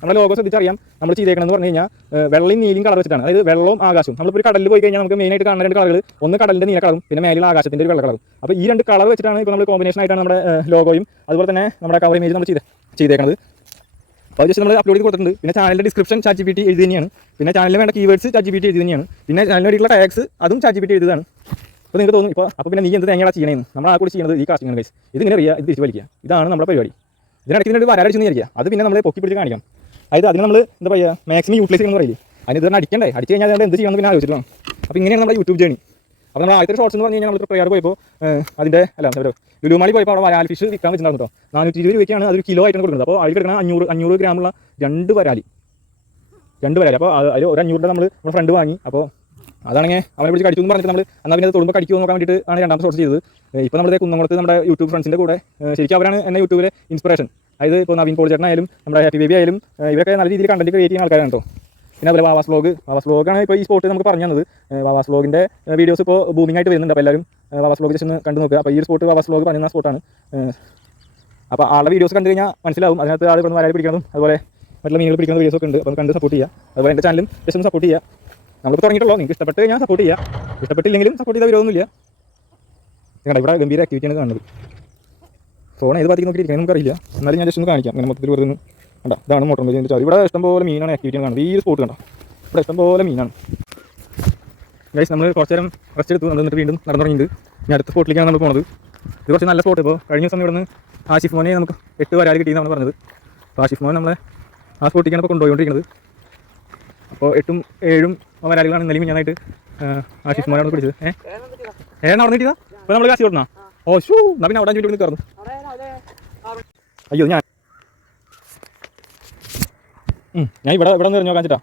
നമ്മുടെ ലോഗോ ശ്രദ്ധിച്ചറിയാം നമ്മൾ ചെയ്തേക്കണമെന്ന് പറഞ്ഞു കഴിഞ്ഞാൽ വെള്ളയും നീലും കളർ വെച്ചിട്ടാണ്. അതായത് വെള്ളവും ആകാശവും. നമ്മളിപ്പോൾ ഒരു കടലിൽ പോയി കഴിഞ്ഞാൽ നമുക്ക് മെയിനായിട്ട് കാണുന്ന രണ്ട് കളറുകൾ, ഒന്ന് കടലിൻ്റെ നീല കളറും പിന്നെ മേലുള്ള ആകാശത്തിൻ്റെ ഒരു വെള്ള കളറും. അപ്പോൾ ഈ രണ്ട് കളർ വെച്ചിട്ടാണ് ഇപ്പോൾ നമ്മൾ കോമ്പിനേഷൻ ആയിട്ടാണ് നമ്മുടെ ലോഗോയും അതുപോലെ തന്നെ നമ്മുടെ കവർ ഇമേജ് നമ്മൾ ചെയ്തേക്കുന്നത്. അപ്പോൾ ജസ്റ്റ് നമ്മൾ അപ്ലോഡ് ചെയ്ത് കൊടുത്തിട്ടുണ്ട്. പിന്നെ ചാനലിൻ്റെ ഡിസ്ക്രിപ്ഷൻ ChatGPT എഴുതി തന്നെയാണ്. പിന്നെ ചാനലിൽ വേണ്ട കീവേഡ്സ് ChatGPT എഴുതി തന്നെയാണ്. പിന്നെ ചാനലിന് വേണ്ടിയിട്ടുള്ള ടാഗ്സ് അതും ChatGPT എഴുതിയതാണ്. അപ്പോൾ നിങ്ങൾക്ക് തോന്നും അപ്പോൾ പിന്നെ നീ എന്ത് തേങ്ങയാണ് ചെയ്യണമെന്ന്. നമ്മൾ ആ കൂടി ചെയ്യുന്നത് ഈ കാസ്റ്റിംഗ് ഗൈസ്. ഇതിങ്ങനെ അറിയുക, ഇത് തിരിച്ച് വലിക്കുക, ഇതാണ് നമ്മുടെ പരിപാടി. ഇതിനിടയ്ക്ക് ഇതിനോട് വരാടിച്ചെന്ന് വിചാരിക്കുക, അത് പിന്നെ നമ്മൾ പൊക്കി പിടിച്ച് കാണിക്കാം. അതായത് അതിന് നമ്മൾ എന്താ പറയുക മാക്സിമം യൂട്ടിലൈസ് ചെയ്യുന്നത് പറയില്ലേ, അതിന് ഇതൊന്നും അടിക്കണ്ടേ, അടിച്ച് കഴിഞ്ഞാൽ അതുകൊണ്ട് എന്ത് ചെയ്യണമെന്ന് പിന്നെ ആലോചിച്ചിട്ട് വേണം. അപ്പോൾ ഇങ്ങനെയാണ് നമ്മുടെ യൂട്യൂബ് ജേണി. അപ്പോൾ നമ്മൾ ആദ്യത്തെ ഷോർട്സ് എന്ന് പറഞ്ഞു കഴിഞ്ഞാൽ നമ്മൾ പ്രയാർ പോയപ്പോൾ അതിൻ്റെ ലുലുമാളി പോയപ്പോൾ അവിടെ വരാൽ ഫിഷ് വിൽക്കാൻ വെച്ചിട്ടുണ്ടായിരുന്നു കേട്ടോ. 420 രൂപയ്ക്കാണ് അതൊരു കിലോ ആയിട്ടാണ് കൊടുക്കുന്നത്. അപ്പോൾ അതിൽ കിടക്കുന്ന 500 ഗ്രാമുള്ള രണ്ട് വരാലി. അപ്പോൾ അതിൽ ഒരു 500 നമ്മുടെ ഫ്രണ്ട് വാങ്ങി. അപ്പോൾ അതാണെങ്കിൽ അവനെ പിടിച്ച് കടിച്ചു എന്ന് പറഞ്ഞിട്ട് നമ്മൾ എന്നാൽ പിന്നെ അത് തൊടുമ്പോൾ കടിക്കുമോ നോക്കാൻ വേണ്ടിയിട്ട് ആണ് രണ്ടാമത്തെ ഷോർട്സ് ചെയ്തത്. ഇപ്പോൾ നമ്മുടെ കുന്നംകുളത്ത് നമ്മുടെ യൂട്യൂബ് ഫ്രണ്ട്സിൻ്റെ കൂടെ ശരിക്കും അവരാണ് എന്നെ യൂട്യൂബിലെ ഇൻസ്പിറേഷൻ. അതായത് ഇപ്പോൾ നവീൻ പോൾ ചേട്ടനായാലും നമ്മുടെ ഹാപ്പി ബേബി ആയാലും ഇവരൊക്കെ നല്ല രീതിയിൽ കണ്ടന്റ് ക്രിയേറ്റ് ചെയ്യുന്ന ആൾക്കാരാണ് കേട്ടോ. പിന്നെ അതുപോലെ വാവാസ് വ്ലോഗാണ് ഇപ്പോൾ ഈ സ്പോട്ട് നമുക്ക് പറഞ്ഞു തന്നത്. വാവാസ് വ്ലോഗിൻ്റെ വീഡിയോസ് ഇപ്പോൾ ബൂമിംഗ് ആയിട്ട് വരുന്നുണ്ട്. അപ്പോൾ എല്ലാവരും വാവാസ് വ്ലോഗ് ജസ്റ്റ് ഒന്ന് കണ്ടു നോക്കുക. അപ്പോൾ ഈ ഒരു സ്പോട്ട് വാവാസ് വ്ലോഗ് പറയുന്ന സ്പോട്ടാണ്. അപ്പോൾ ആളുടെ വീഡിയോസ് കണ്ടു കഴിഞ്ഞാൽ മനസ്സിലാവും അതിനകത്ത് ആൾ ഇവിടെ വരാൽ പിടിക്കുന്നതും അതുപോലെ മറ്റുള്ള മീനുകൾ പിടിക്കുന്ന വീഡിയോസ് ഒക്കെ ഉണ്ട്. അപ്പോൾ കണ്ട് സപ്പോർട്ട് ചെയ്യുക. അതുപോലെ എൻ്റെ ചാനലും ജസ്റ്റ് ഒന്ന് സപ്പോർട്ട് ചെയ്യുക. നമ്മളിപ്പോൾ തുടങ്ങിയിട്ടുള്ളൂ, നിങ്ങൾക്ക് ഇഷ്ടപ്പെട്ട് കഴിഞ്ഞാൽ സപ്പോർട്ട് ചെയ്യുക, ഇഷ്ടപ്പെട്ടില്ലെങ്കിലും സപ്പോർട്ട് ചെയ്താൽ വിരോധമൊന്നുമില്ല. നിങ്ങളുടെ ഇവിടെ ഗംഭീര ആക്ടിവിറ്റിയാണ് കാണുന്നത്. ഫോൺ ഏത് ഭാഗത്തേക്ക് നോക്കിയിരിക്കുന്നത് നമുക്കറിയില്ല, എന്നാലും ഞാൻ ജസ്റ്റ് ഒന്ന് കാണിക്കാം. അങ്ങനെ മൊത്തത്തിൽ വെറുതെ കണ്ടോ, ഇതാണ് മോട്ടോർ മേജിൻ്റെ ചാർജ്. ഇവിടെ ഇഷ്ടംപോലെ മീനാണ് ആക്ടിവിറ്റിയാണ് കാണുന്നത്. ഈ സ്പോട്ട് കണ്ടോ, ഇവിടെ ഇഷ്ടംപോലെ മീനാണ് ഗൈസ്. നമ്മൾ കുറച്ച് നേരം റെസ്റ്റ് എടുത്ത് എന്നിട്ട് വീണ്ടും നടന്നു തുടങ്ങിയത്. ഇനി അടുത്ത സ്പോട്ടിലേക്കാണ് നമ്മൾ പോകുന്നത്. ഇത് കുറച്ച് നല്ല സ്പോട്ട്. ഇപ്പോൾ കഴിഞ്ഞ ദിവസം ഇവിടെ നിന്ന് ആഷിഫ് മോനെ നമുക്ക് 8 വരാൽ കിട്ടിയെന്നാണ് പറഞ്ഞത്. അപ്പോൾ ആഷിഫ് മോൻ നമ്മളെ ആ സ്പോട്ടിലേക്കാണ് ഇപ്പോൾ കൊണ്ടുപോയിക്കൊണ്ടിരിക്കുന്നത്. അപ്പോൾ 8ഉം 7ഉം വരാലുകളാണ് ഇന്നലെയും ഞാനായിട്ട് ആഷിഫ് മോനാണ് പിടിച്ചത്. നടന്നു കിട്ടിയതാ. അപ്പോൾ നമ്മൾ കാശി കൊടുക്കണോ? ഓ ഷൂ, എന്നാൽ പിന്നെ അവിടെ 5 മിനിറ്റ് കയറുന്നു. അയ്യോ ഞാൻ ഇവിടെ ഒന്ന് എറിഞ്ഞു നോക്കാൻ ചേട്ടാ.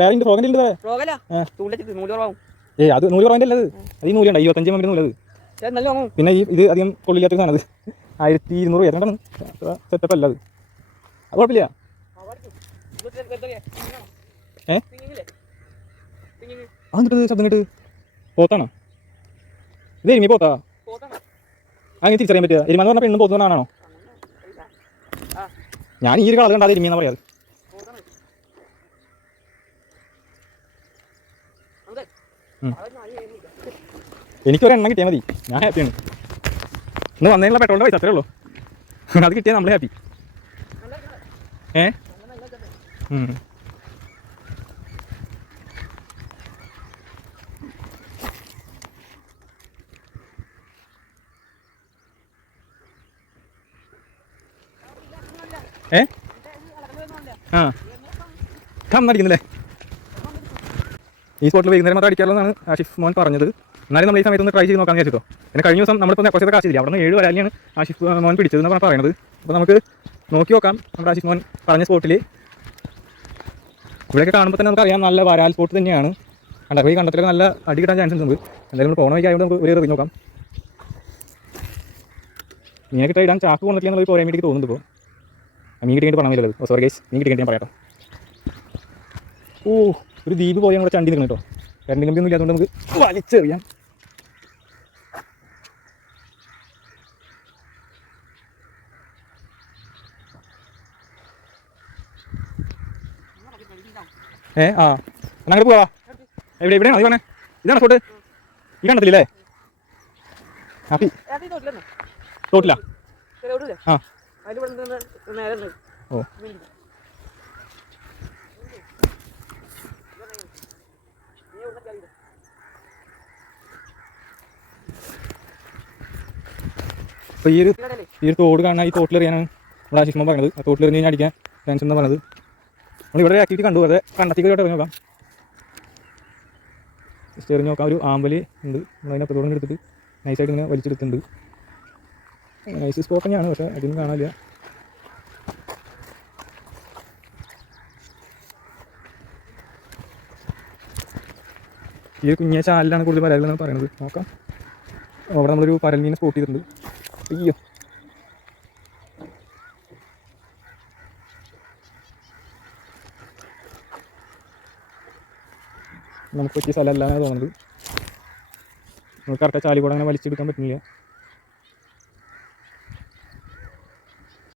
വേറെ ഉണ്ട് ഫ്രോഗിൻ്റെ ഉണ്ട്. അത് 100 രൂപേൻ്റെ അല്ലത്, അത് ഈ നൂലുണ്ട് 25 മമ്പി നൂലത്. പിന്നെ ഇത് അധികം കൊള്ളില്ലാത്ത സാധനം, അത് 1200 രൂപ എത്രണ്ടാണ് സെറ്റപ്പ് അല്ല അത്. അത് കുഴപ്പമില്ല. അതെന്നിട്ട് ശബ്ദം കേട്ട് പോത്താണോ ഇത്? എരുമി പോത്താ? അങ്ങനെ തിരിച്ചറിയാൻ പറ്റുക? എരുമാന്ന് പറഞ്ഞാൽ പെണ്ണും പോത്തുകൊണ്ടാണോ? ഞാൻ ഈ ഒരു കളർ കണ്ടാൽ എരുമിയെന്നാണ് പറയാറ്. എനിക്കൊരെണ്ണം കിട്ടിയാൽ മതി, ഞാൻ ഹാപ്പിയാണ്. ഇന്ന് വന്നതിനുള്ള പെട്രോളിൻ്റെ പൈസ അത്രേ ഉള്ളൂ, അത് കിട്ടിയാൽ നമ്മൾ ഹാപ്പി. കന്നടിക്കുന്നില്ലേ? ഈ സ്പോട്ടിൽ വൈകുന്നേരം മാത്രം അടിക്കാറുള്ളതാണ് ആഷിഫ് മോൻ പറഞ്ഞത്. എന്നാലും നമ്മൾ ഈ സമയത്ത് ഒന്ന് ട്രൈ ചെയ്ത് നോക്കാമെന്ന് വെച്ചിട്ടോ. പിന്നെ കഴിഞ്ഞ ദിവസം നമ്മളിപ്പോൾ കുറച്ചൊക്കെ കാശില്ല, അവിടെ നിന്ന് 7 വരാലിയാണ് ആഷിഫ് മോൻ പിടിച്ചതെന്ന് പറയുന്നത്. അപ്പോൾ നമുക്ക് നോക്കി നോക്കാം നമ്മുടെ ആഷിഫ് മോൻ പറഞ്ഞ സ്പോട്ടിൽ. ഇവിടെയൊക്കെ കാണുമ്പോൾ തന്നെ നമുക്കറിയാം നല്ല വരാൽ സ്പോട്ട് തന്നെയാണ്. കണ്ടപ്പോൾ ഈ കണ്ടത്തിലൊക്കെ നല്ല അടി കിട്ടാൻ ചാൻസ് ഉണ്ട്. എന്തായാലും നമ്മൾ പോകണ വഴിക്കായതുകൊണ്ട് നമുക്ക് ഒരു എറിഞ്ഞ് നോക്കാം. മീനെ കിട്ടാൻ ഇടാൻ ചാക്ക് കൊണ്ടിട്ടില്ല എന്നുള്ളത് പോരാൻ വേണ്ടിയിട്ട് തോന്നുന്നുണ്ട്. ഇപ്പോൾ മീൻ കിട്ടിയിട്ട് പണം വരുള്ളത്. സോറി ഗൈസ്, മീൻ കിട്ടിയിട്ട് ഞാൻ പറയാട്ടോ. ഓ, ഒരു ദ്വീപ് പോയാൽ കൂടെ ചണ്ടി നിൽക്കണം കേട്ടോ. കറണ്ട് കമ്പിയൊന്നും ഇല്ലാത്തതുകൊണ്ട് നമുക്ക് വലിച്ചെറിയാം. അങ്ങോട്ട് പോവാ. എവിടെയാണ് അത് വേണേ? ഇതാണ് സ്പോട്ട്. ഈ കണ്ടത്തില്ലേ? ഹാപ്പി തോട്ടില്ല. ഓ, അപ്പോൾ ഈ ഒരു തോട് കാണാൻ ഈ തോട്ടിലെറിയാനാണ് നമ്മുടെ ആശിഷ്മ പറഞ്ഞത് തോട്ടിലെറിഞ്ഞ് കഴിഞ്ഞാൽ അടിക്കാൻ ചാൻസ് എന്ന് പറഞ്ഞത്. നമ്മളിവിടെ ആക്ടിവിറ്റി കണ്ടു, അതെ കണ്ടെത്തിയിട്ട് ഇറങ്ങി നോക്കാം. ജസ്റ്റ് എറിഞ്ഞ് നോക്കാം. ഒരു ആമ്പൽ ഉണ്ട്, നമ്മളതിനപ്പുറത്തോടെ എടുത്തിട്ട് നൈസായിട്ട് ഇങ്ങനെ വലിച്ചെടുത്തിട്ടുണ്ട്. നൈസ് സ്പോട്ട് തന്നെയാണ്, പക്ഷേ അതൊന്നും കാണാനില്ല. ഈ കുഞ്ഞ ചാലിലാണ് കൂടുതൽ പരലെന്നാണ് പറയുന്നത്. നോക്കാം. അവിടെ നമ്മളൊരു പരൽ മീനെ സ്പോട്ട് ചെയ്തിട്ടുണ്ട്. അയ്യോ, നമുക്ക് പറ്റിയ സ്ഥലമല്ല എന്നാണ് തോന്നുന്നത്. നമുക്ക് കറക്റ്റ് ചാലി കൂടെ അങ്ങനെ വലിച്ചെടുക്കാൻ പറ്റുന്നില്ല.